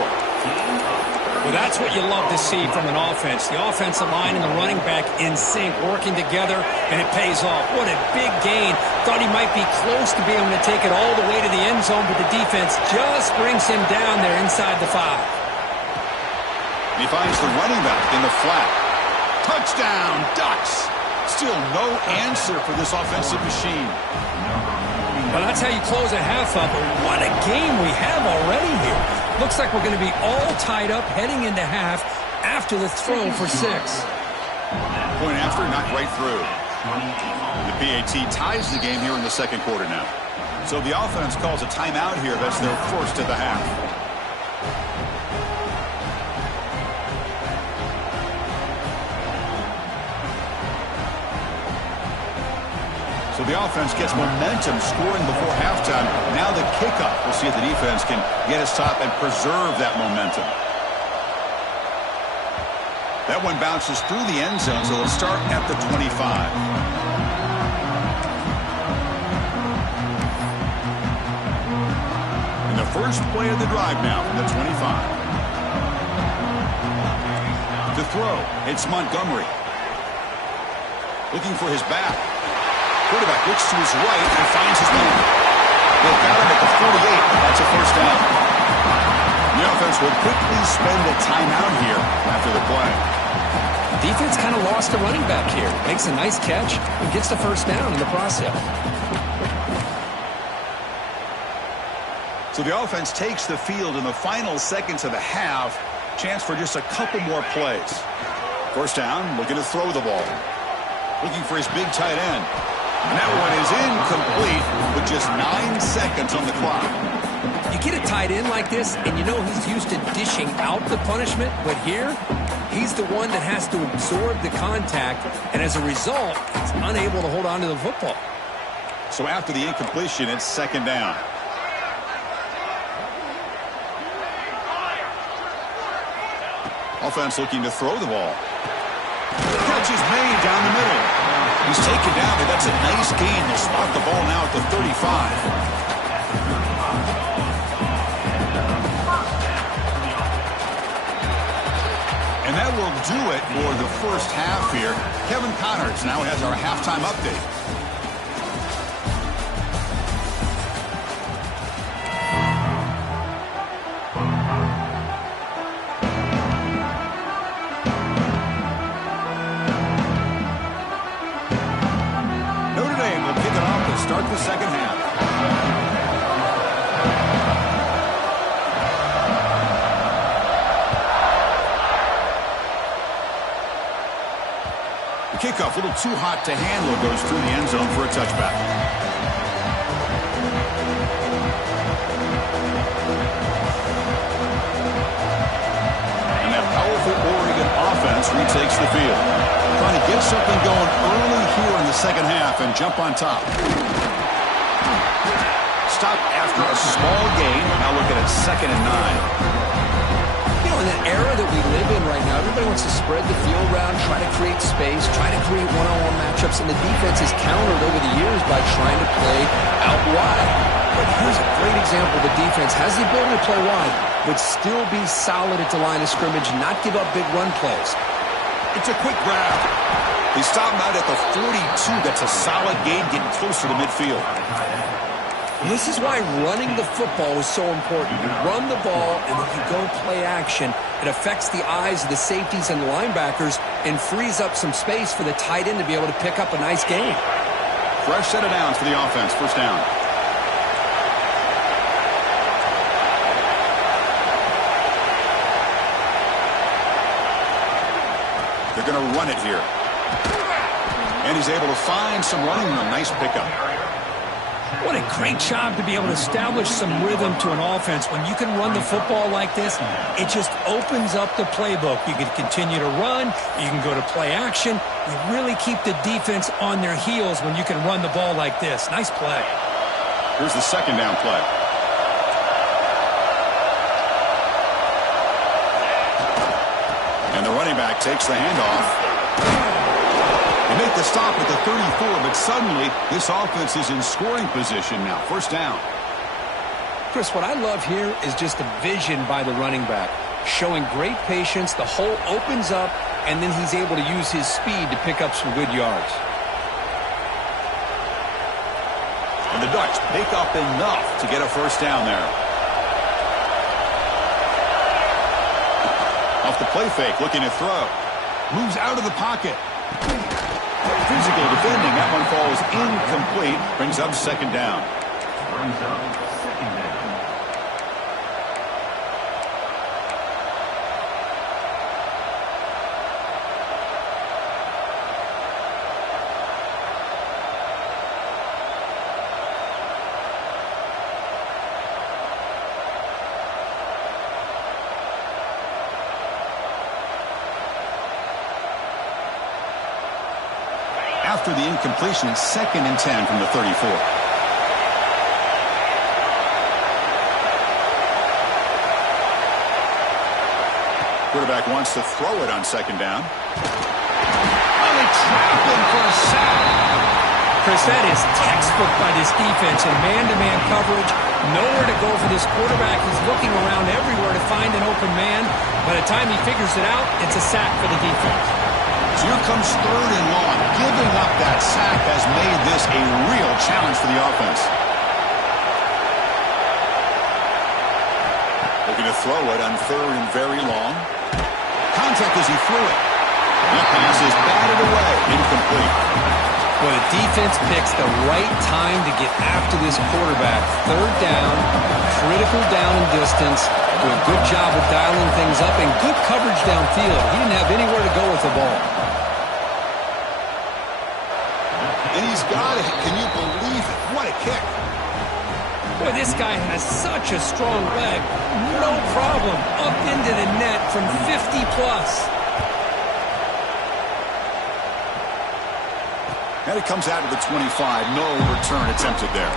Well, that's what you love to see from an offense. The offensive line and the running back in sync, working together, and it pays off. What a big gain. Thought he might be close to being able to take it all the way to the end zone, but the defense just brings him down there inside the 5. He finds the running back in the flat. Touchdown, Ducks. Still no answer for this offensive machine. Well, that's how you close a half up. But what a game we have already here. Looks like we're going to be all tied up heading into half after the throw for 6. Point after, not right through. The PAT ties the game here in the second quarter now. So the offense calls a timeout here. That's their first of the half. So the offense gets momentum scoring before halftime. Now the kickoff. We'll see if the defense can get us top and preserve that momentum. That one bounces through the end zone, so it'll start at the 25. And the first play of the drive now from the 25. To throw, it's Montgomery. Looking for his back. Quarterback looks to his right and finds his man. They've got him at the 48. That's a first down. The offense will quickly spend a timeout here after the play. Defense kind of lost the running back here. Makes a nice catch and gets the first down in the process. So the offense takes the field in the final seconds of the half. Chance for just a couple more plays. First down, looking to throw the ball. Looking for his big tight end. And that one is incomplete with just 9 seconds on the clock. You get a tight end like this, and you know he's used to dishing out the punishment, but here, he's the one that has to absorb the contact, and as a result, he's unable to hold on to the football. So after the incompletion, it's second down. Offense looking to throw the ball. Catch is made down the middle. He's taken down, but that's a nice gain. They'll spot the ball now at the 35. And that will do it for the first half here. Kevin Connors now has our halftime update. start the second half. The kickoff, a little too hot to handle, goes through the end zone for a touchback. And that powerful Oregon offense retakes the field. Trying to get something going early here in the second half and jump on top. Stop after a small gain. Now looking at 2nd and 9. You know, in that era that we live in right now, everybody wants to spread the field around, try to create space, try to create one-on-one matchups, and the defense is countered over the years by trying to play out wide. But here's a great example. The defense has the ability to play wide, but still be solid at the line of scrimmage, not give up big run plays. It's a quick grab. They stop him out at the 42. That's a solid gain, getting closer to midfield. And this is why running the football is so important. You run the ball, and then you go play action. It affects the eyes of the safeties and the linebackers and frees up some space for the tight end to be able to pick up a nice gain. Fresh set of downs for the offense. First down. They're going to run it here. And he's able to find some running room. Nice pickup. What a great job to be able to establish some rhythm to an offense. When you can run the football like this, it just opens up the playbook. You can continue to run. You can go to play action. You really keep the defense on their heels when you can run the ball like this. Nice play. Here's the second down play. And the running back takes the handoff. They make the stop at the 34, but suddenly this offense is in scoring position now. First down. Chris, what I love here is just the vision by the running back. Showing great patience, the hole opens up, and then he's able to use his speed to pick up some good yards. And the Ducks pick up enough to get a first down there. Off the play fake, looking to throw. Moves out of the pocket. Physical defending. That one falls incomplete. Brings up second down. After the incompletion, it's 2nd and 10 from the 34. Quarterback wants to throw it on second down. Oh, they trap him for a sack. Chris, that is textbook by this defense in man-to-man coverage. Nowhere to go for this quarterback. He's looking around everywhere to find an open man. By the time he figures it out, it's a sack for the defense. So here comes 3rd and long. Giving up that sack has made this a real challenge for the offense. Looking to throw it on 3rd and very long. Contact as he threw it. That pass is batted away. Incomplete. Well, the defense picks the right time to get after this quarterback. 3rd down, critical down and distance. Do a good job of dialing things up and good coverage downfield. He didn't have anywhere to go with the ball. And he's got it. Can you believe it? What a kick. Boy, this guy has such a strong leg. No problem. Up into the net from 50 plus. And it comes out to the 25. No return attempted there.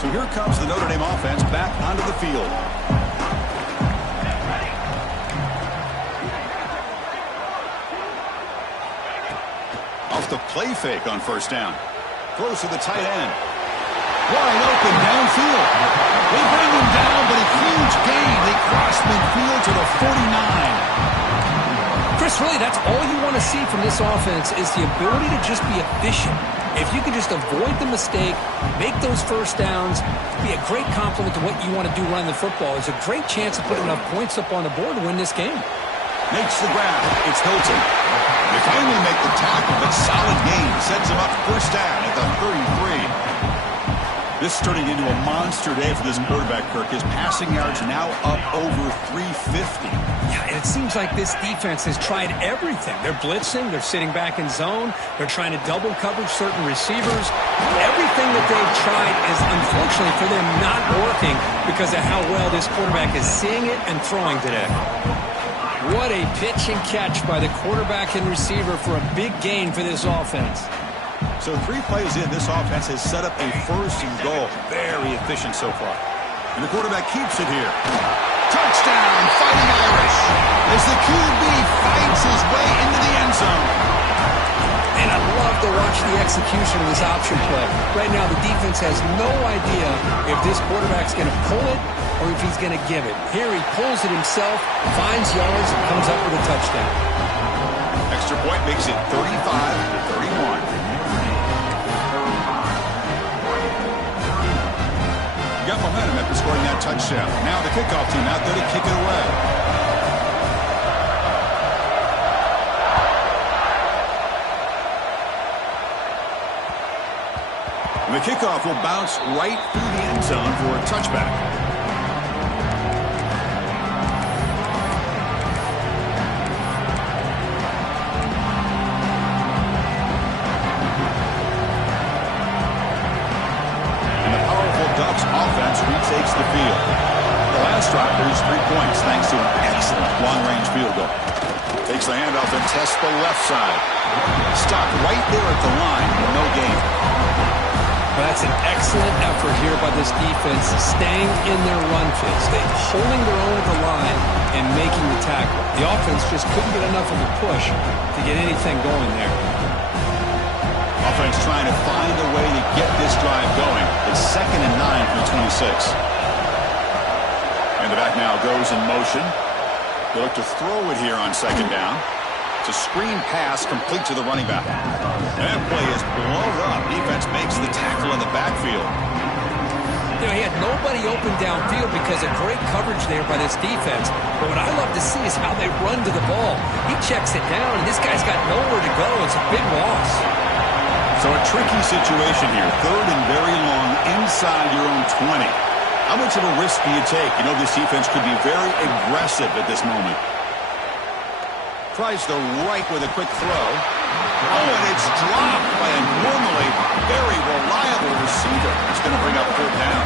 So here comes the Notre Dame offense back onto the field. Off the play fake on first down. Throws to the tight end. Wide open downfield. They bring him down, but a huge gain. They cross midfield to the 49. Chris, really, that's all you want to see from this offense is the ability to just be efficient. If you can just avoid the mistake, make those first downs, be a great compliment to what you want to do running the football. There's a great chance of putting enough points up on the board to win this game. Makes the grab. It's Hilton. They finally make the tackle, but solid gain. Sends him up first down at the 33. This is turning into a monster day for this quarterback, Kirk. His passing yards now up over 350. Yeah, and it seems like this defense has tried everything. They're blitzing. They're sitting back in zone. They're trying to double coverage certain receivers. Everything that they've tried is, unfortunately for them, not working because of how well this quarterback is seeing it and throwing today. What a pitch and catch by the quarterback and receiver for a big gain for this offense. So 3 plays in, this offense has set up a first and goal. Very efficient so far. And the quarterback keeps it here. Touchdown, Fighting Irish, as the QB fights his way into the end zone. And I love to watch the execution of this option play. Right now, the defense has no idea if this quarterback's going to pull it or if he's going to give it. Here he pulls it himself, finds yards, and comes up with a touchdown. Extra point makes it 35-31. Got momentum after scoring that touchdown. Now the kickoff team out there to kick it away. And the kickoff will bounce right through the end zone for a touchback. Takes the field. The last drive produced 3 points thanks to an excellent long-range field goal. Takes the handoff and tests the left side. Stopped right there at the line. No gain. Well, that's an excellent effort here by this defense, staying in their run fits. They're holding their own at the line and making the tackle. The offense just couldn't get enough of a push to get anything going there. Offense trying to find a way to get this drive going. It's 2nd and 9 from the 26. And the back now goes in motion. They look to throw it here on 2nd down. It's a screen pass complete to the running back. That play is blown up. Defense makes the tackle in the backfield. You know, he had nobody open downfield because of great coverage there by this defense. But what I love to see is how they run to the ball. He checks it down, and this guy's got nowhere to go. It's a big loss. So a tricky situation here. 3rd and very long inside your own 20. How much of a risk do you take? You know this defense could be very aggressive at this moment. Tries the right with a quick throw. Oh, and it's dropped by a normally very reliable receiver. It's going to bring up 4th down.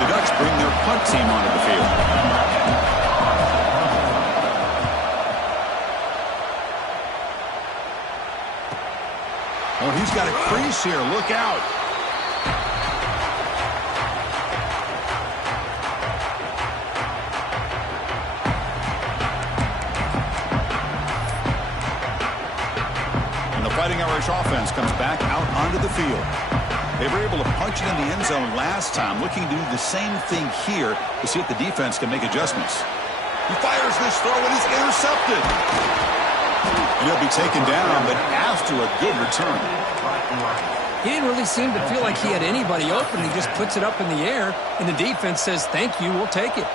The Ducks bring their punt team onto the field. Oh, he's got a crease here. Look out. And the Fighting Irish offense comes back out onto the field. They were able to punch it in the end zone last time, looking to do the same thing here to see if the defense can make adjustments. He fires this throw, and it's intercepted. And he'll be taken down, but after a good return. He didn't really seem to feel like he had anybody open. He just puts it up in the air, and the defense says, thank you, we'll take it.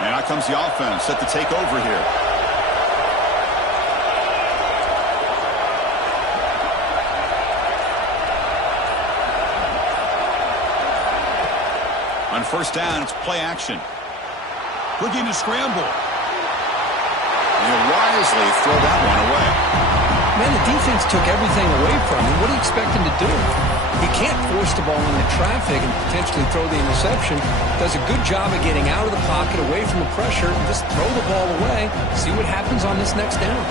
And out comes the offense, set to take over here. On 1st down, it's play action. Looking to scramble. And he'll wisely throw that one away. Man, the defense took everything away from him. What do you expect him to do? He can't force the ball into traffic and potentially throw the interception. Does a good job of getting out of the pocket, away from the pressure, and just throw the ball away. See what happens on this next down.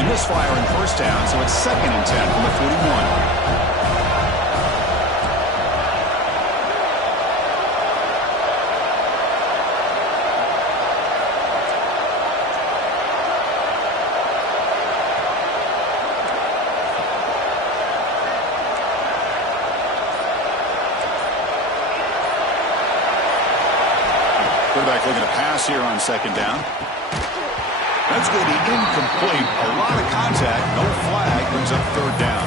They misfire in 1st down, so it's 2nd and 10 from the 41. Quarterback looking to pass here on second down. That's going to be incomplete. A lot of contact. No flag. Brings up third down.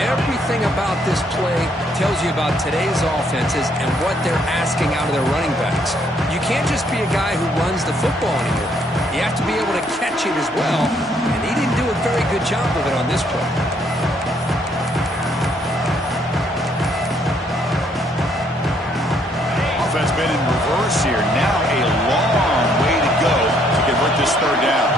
Everything about this play tells you about today's offenses and what they're asking out of their running backs. You can't just be a guy who runs the football anymore. You have to be able to catch it as well, and he didn't do a very good job of it on this play. Offense been in reverse here. Now a long way to go to convert this third down.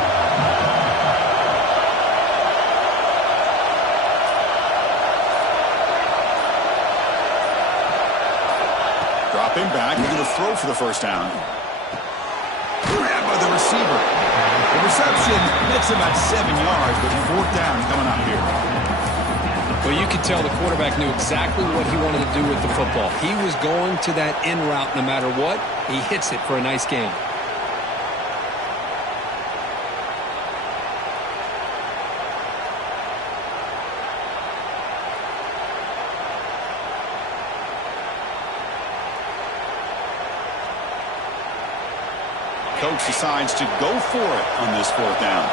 Dropping back, looking to throw for the first down. Grabbed by the receiver. The reception nets about 7 yards, but fourth down coming up here. Well, you could tell the quarterback knew exactly what he wanted to do with the football. He was going to that in route no matter what. He hits it for a nice gain. Coach decides to go for it on this fourth down.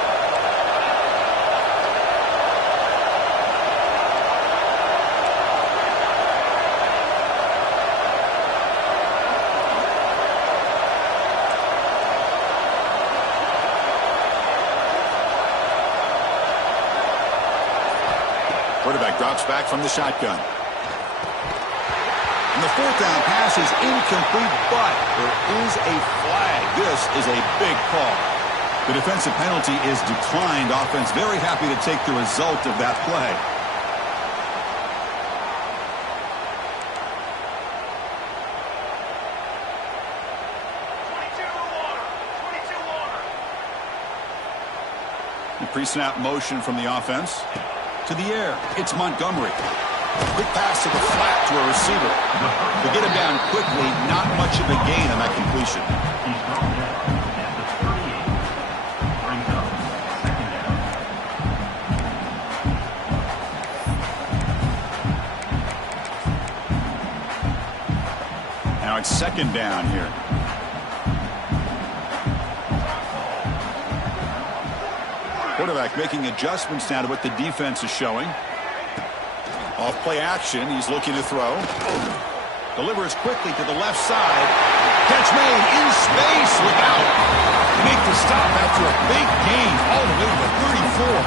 Quarterback drops back from the shotgun. And the fourth down pass is incomplete, but there is a flag. This is a big call. The defensive penalty is declined. Offense very happy to take the result of that play. Pre-snap motion from the offense. To the air, it's Montgomery. Quick pass to the flat to a receiver. To get him down quickly, not much of a gain on that completion. Now it's second down here. Quarterback making adjustments now to what the defense is showing. Off play action, he's looking to throw. Delivers quickly to the left side. Catch made in space. Look out. They make the stop after a big gain all the way to the 34.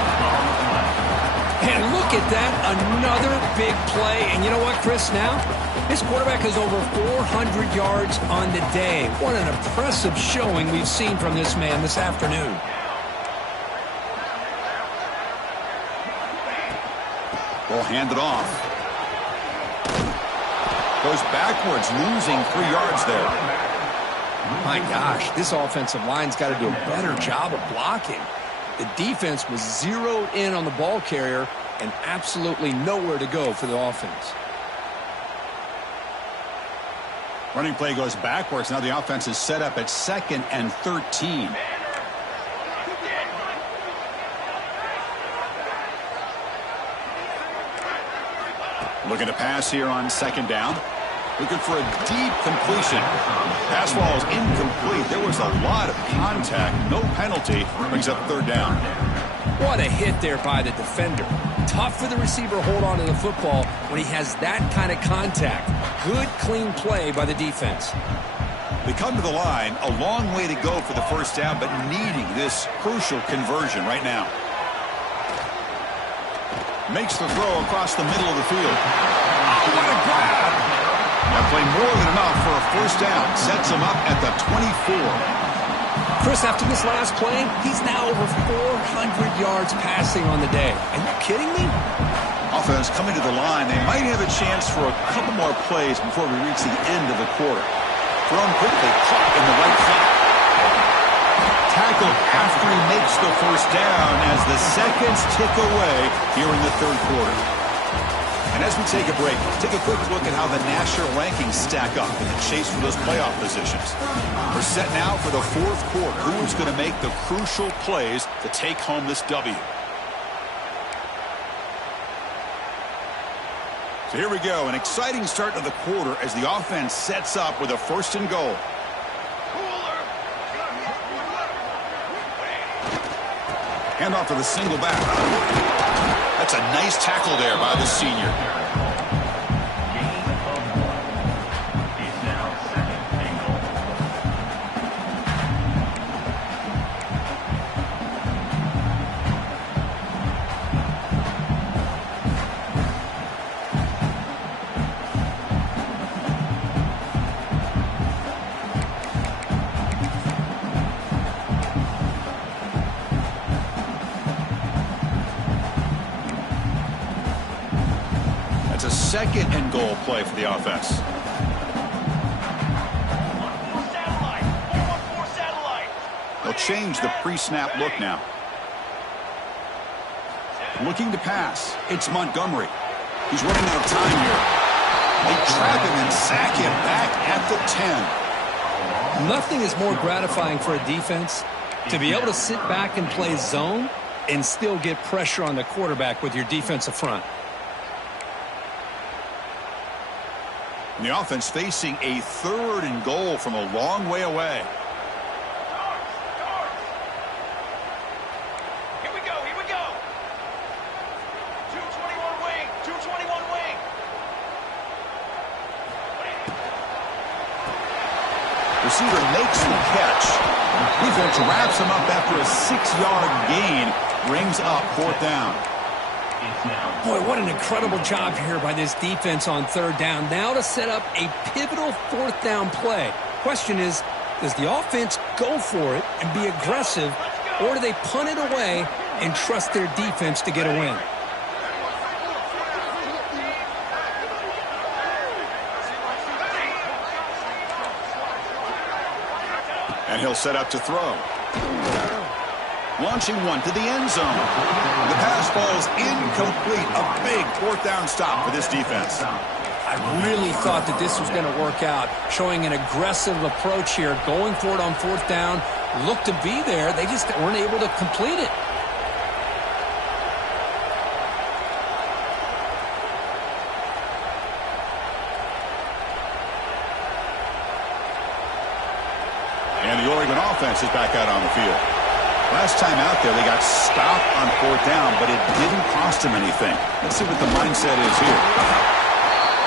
And look at that, another big play. And you know what, Chris, now? This quarterback has over 400 yards on the day. What an impressive showing we've seen from this man this afternoon. Ball handed off. Goes backwards, losing 3 yards there. My gosh, this offensive line's got to do a better job of blocking. The defense was zeroed in on the ball carrier and absolutely nowhere to go for the offense. Running play goes backwards. Now the offense is set up at 2nd and 13. Looking to pass here on second down. Looking for a deep completion. Pass ball is incomplete. There was a lot of contact. No penalty. Brings up third down. What a hit there by the defender. Tough for the receiver to hold on to the football when he has that kind of contact. Good, clean play by the defense. They come to the line. A long way to go for the first down, but needing this crucial conversion right now. Makes the throw across the middle of the field. Oh, what a grab! That play more than enough for a first down. Sets him up at the 24. Chris, after this last play, he's now over 400 yards passing on the day. Are you kidding me? Offense coming to the line. They might have a chance for a couple more plays before we reach the end of the quarter. Thrown quickly, caught in the right flat. Tackled after he makes the first down as the seconds tick away here in the third quarter. And as we take a break, take a quick look at how the national rankings stack up in the chase for those playoff positions. We're set now for the fourth quarter. Who's going to make the crucial plays to take home this W? So here we go, an exciting start to the quarter as the offense sets up with a 1st and goal. Hand off to the single back. That's a nice tackle there by the senior. Second and goal play for the offense. They'll change the pre-snap look now. Looking to pass. It's Montgomery. He's running out of time here. They trap him and sack him back at the 10. Nothing is more gratifying for a defense to be able to sit back and play zone and still get pressure on the quarterback with your defensive front. And the offense facing a third and goal from a long way away. Here we go, here we go. 221 wing, 221 wing. Receiver makes the catch. Defense wraps him up after a 6-yard gain. Brings up fourth down. Boy, what an incredible job here by this defense on third down. Now to set up a pivotal fourth down play. Question is, does the offense go for it and be aggressive, or do they punt it away and trust their defense to get a win? And he'll set up to throw. Launching one to the end zone. The pass falls incomplete. A big fourth down stop for this defense. I really thought that this was going to work out, showing an aggressive approach here, going for it on fourth down. Looked to be there. They just weren't able to complete it. And the Oregon offense is back out on the field. Last time out there, they got stopped on fourth down, but it didn't cost them anything. Let's see what the mindset is here.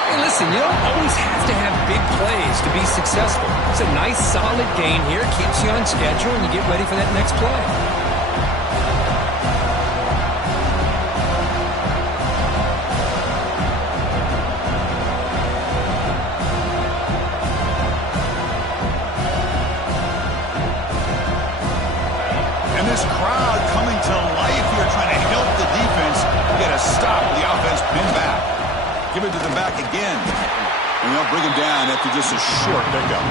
Hey, listen, you don't always have to have big plays to be successful. It's a nice, solid gain here. Keeps you on schedule, and you get ready for that next play. This crowd coming to life here, trying to help the defense get a stop. The offense pinned back. Give it to the back again. And they'll bring him down after just a short pickup.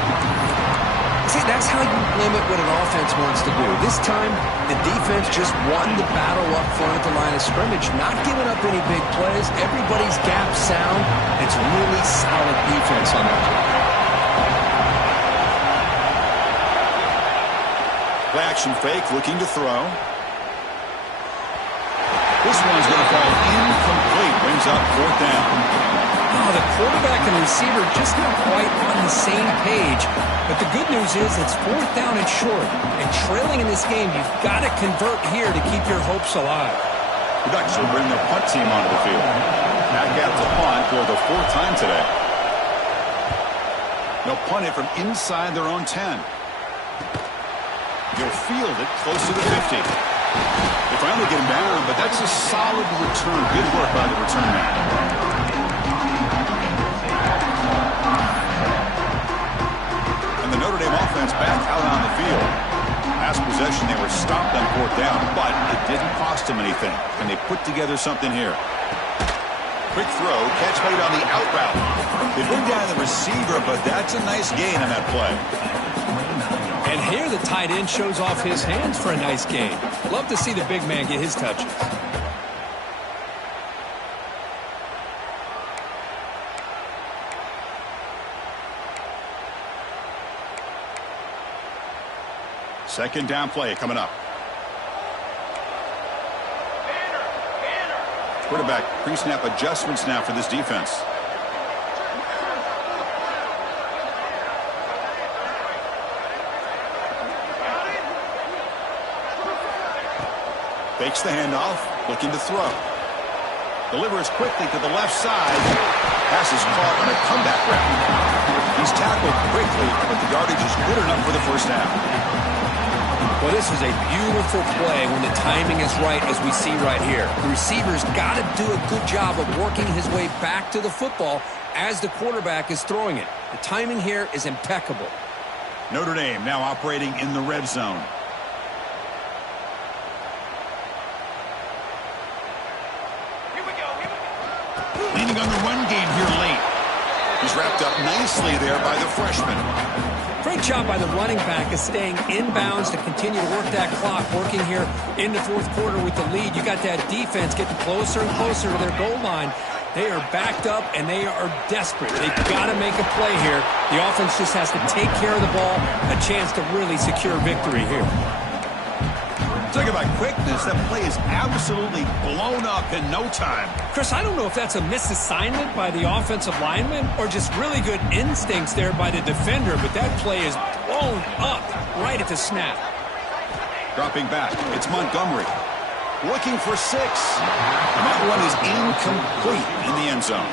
See, that's how you limit what an offense wants to do. This time, the defense just won the battle up front at the line of scrimmage, not giving up any big plays. Everybody's gap sound. It's really solid defense on that play. Play action fake, looking to throw. This one's going to fall incomplete. Brings up fourth down. Oh, the quarterback and the receiver just not quite on the same page. But the good news is it's fourth down and short. And trailing in this game, you've got to convert here to keep your hopes alive. Production will bring the punt team onto the field. Back out to punt for the fourth time today. They'll punt it from inside their own 10. He'll field it close to the 50. They finally get him down, but that's a solid return. Good work by the return man. And the Notre Dame offense back out on the field. Last possession, they were stopped on fourth down, but it didn't cost them anything. And they put together something here. Quick throw, catch made on the out route. They bring down the receiver, but that's a nice gain on that play. And here the tight end shows off his hands for a nice gain. Love to see the big man get his touches. Second down play coming up. Quarterback pre-snap adjustments now for this defense. Fakes the handoff, looking to throw. Delivers quickly to the left side. Pass is caught on a comeback route. He's tackled quickly, but the yardage is good enough for the first down. Well, this is a beautiful play when the timing is right, as we see right here. The receiver's got to do a good job of working his way back to the football as the quarterback is throwing it. The timing here is impeccable. Notre Dame now operating in the red zone. Here we go. Leaning on the run game here late. He's wrapped up nicely there by the freshman. Great job by the running back of staying inbounds to continue to work that clock, working here in the fourth quarter with the lead. You got that defense getting closer and closer to their goal line. They are backed up, and they are desperate. They've got to make a play here. The offense just has to take care of the ball, a chance to really secure victory here. Talk about quickness. That play is absolutely blown up in no time. Chris, I don't know if that's a misassignment by the offensive lineman or just really good instincts there by the defender, but that play is blown up right at the snap. Dropping back, it's Montgomery. Looking for 6. And that one is incomplete in the end zone.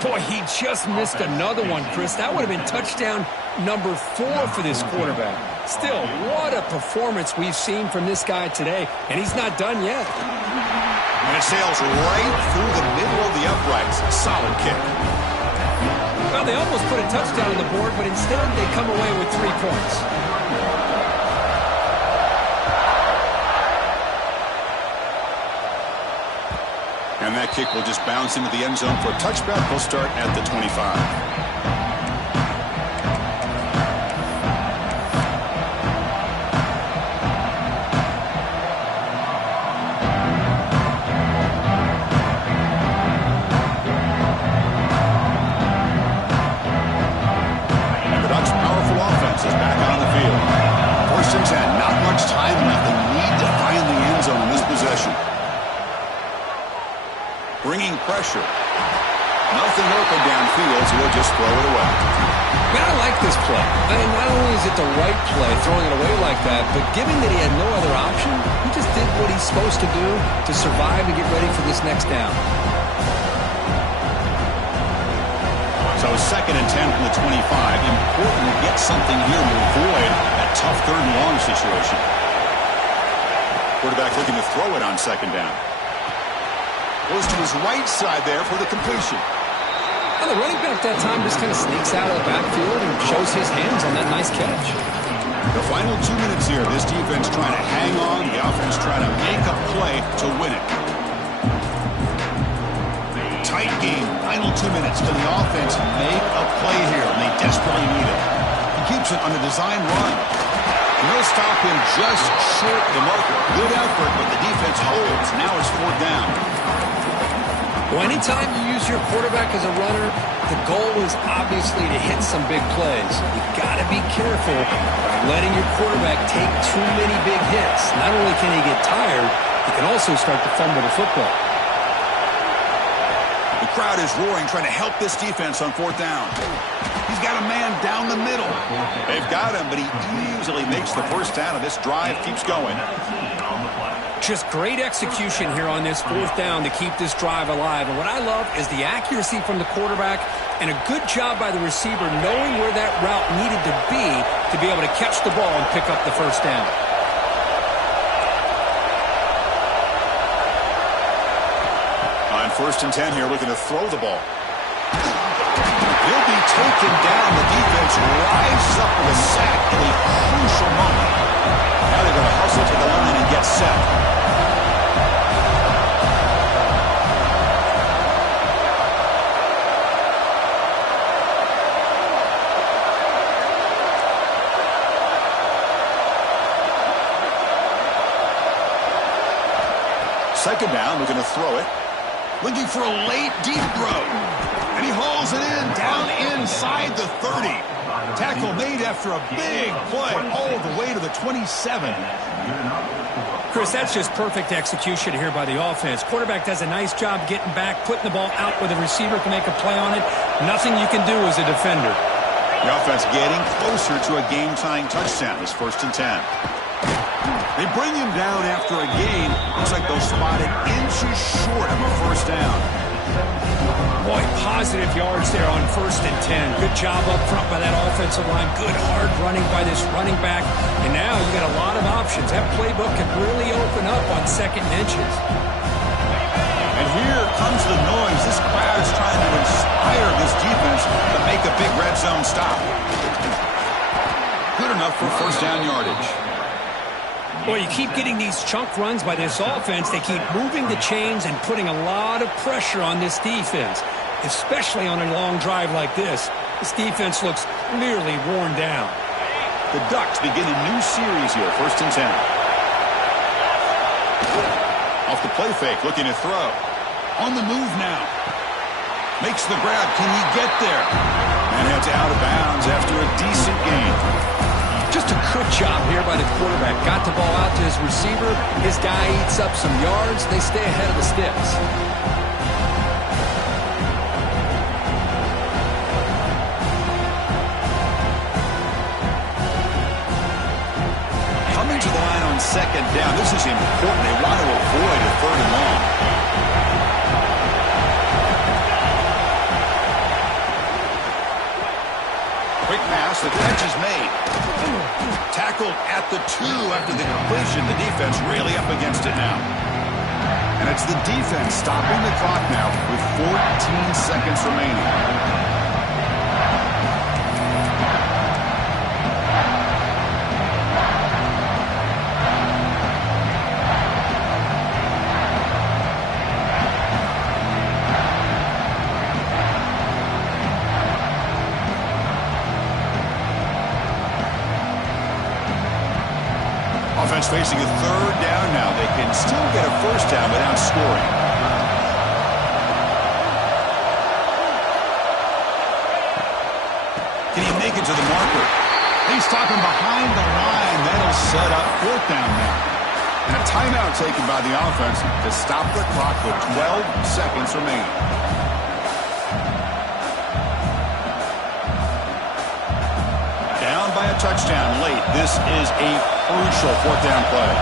Boy, he just missed another one, Chris. That would have been touchdown number 4 for this quarterback. Still, what a performance we've seen from this guy today, and he's not done yet. And it sails right through the middle of the uprights. Solid kick. Well, they almost put a touchdown on the board, but instead they come away with 3 points. And that kick will just bounce into the end zone for a touchback. We'll start at the 25. Bringing pressure. Nothing open downfield, so he'll just throw it away. Man, I like this play. I mean, not only is it the right play, throwing it away like that, but given that he had no other option, he just did what he's supposed to do to survive and get ready for this next down. So 2nd and 10 from the 25. Important to get something here to avoid that tough 3rd and long situation. Quarterback looking to throw it on 2nd down. Goes to his right side there for the completion. Well, the running back that time just kind of sneaks out of the backfield and shows his hands on that nice catch. The final 2 minutes here. This defense trying to hang on. The offense trying to make a play to win it. Tight game. Final 2 minutes. Can the offense make a play here? And they desperately need it. He keeps it on a design run. And he'll stop him just short of the marker. Good effort, but the defense holds. Now it's 4th down. Well, anytime you use your quarterback as a runner, the goal is obviously to hit some big plays. You've got to be careful letting your quarterback take too many big hits. Not only can he get tired, he can also start to fumble the football. The crowd is roaring, trying to help this defense on 4th down. He's got a man down the middle. They've got him, but he easily makes the first down, and this drive keeps going. Just great execution here on this 4th down to keep this drive alive. And what I love is the accuracy from the quarterback and a good job by the receiver knowing where that route needed to be able to catch the ball and pick up the first down. On 1st and 10 here, looking to throw the ball. He'll be taken down. The defense rises up with a sack in a crucial moment. Now they're going to hustle to the line and get set. Second down, we're going to throw it. Looking for a late deep throw. And he hauls it in down inside the 30. Tackle made after a big play all the way to the 27. Chris, that's just perfect execution here by the offense. Quarterback does a nice job getting back, putting the ball out where the receiver can make a play on it. Nothing you can do as a defender. The offense getting closer to a game-tying touchdown. This 1st and 10. They bring him down after a gain. Looks like they'll spot it inches short of a first down. Boy, positive yards there on 1st and 10. Good job up front by that offensive line. Good hard running by this running back. And now you got a lot of options. That playbook can really open up on 2nd and inches. And here comes the noise. This crowd is trying to inspire this defense to make a big red zone stop. Good enough for first down yardage. Boy, you keep getting these chunk runs by this offense. They keep moving the chains and putting a lot of pressure on this defense, especially on a long drive like this. This defense looks clearly worn down. The Ducks begin a new series here, 1st and 10. Off the play fake, looking to throw. On the move now. Makes the grab. Can he get there? And heads out of bounds after a decent gain. Just a good job here by the quarterback. Got the ball out to his receiver. His guy eats up some yards. They stay ahead of the sticks. Coming to the line on 2nd down. This is important. They want to avoid a 3rd and long. Quick pass. The catch is made. Tackled at the 2 after the completion. The defense really up against it now. And it's the defense stopping the clock now with 14 seconds remaining. Offense facing a 3rd down now. They can still get a first down without scoring. Can he make it to the marker? He's talking behind the line. That'll set up 4th down now. And a timeout taken by the offense to stop the clock with 12 seconds remaining. Down by a touchdown late. This is a crucial 4th down play.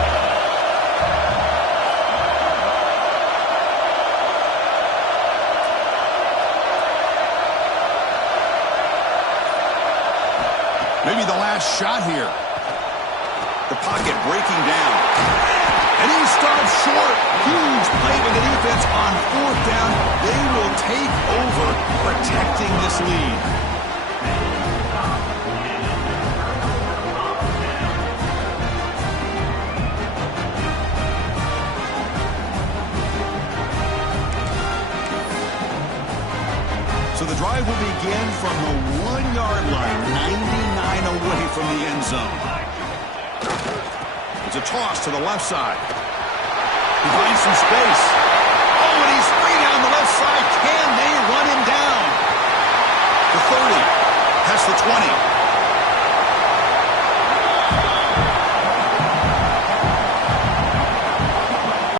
Maybe the last shot here. The pocket breaking down. And he stops short. Huge play by the defense on 4th down. They will take over protecting this lead. So the drive will begin from the 1-yard line, 99 away from the end zone. It's a toss to the left side. He finds some space. Oh, and he's free down the left side. Can they run him down? The 30, past the 20.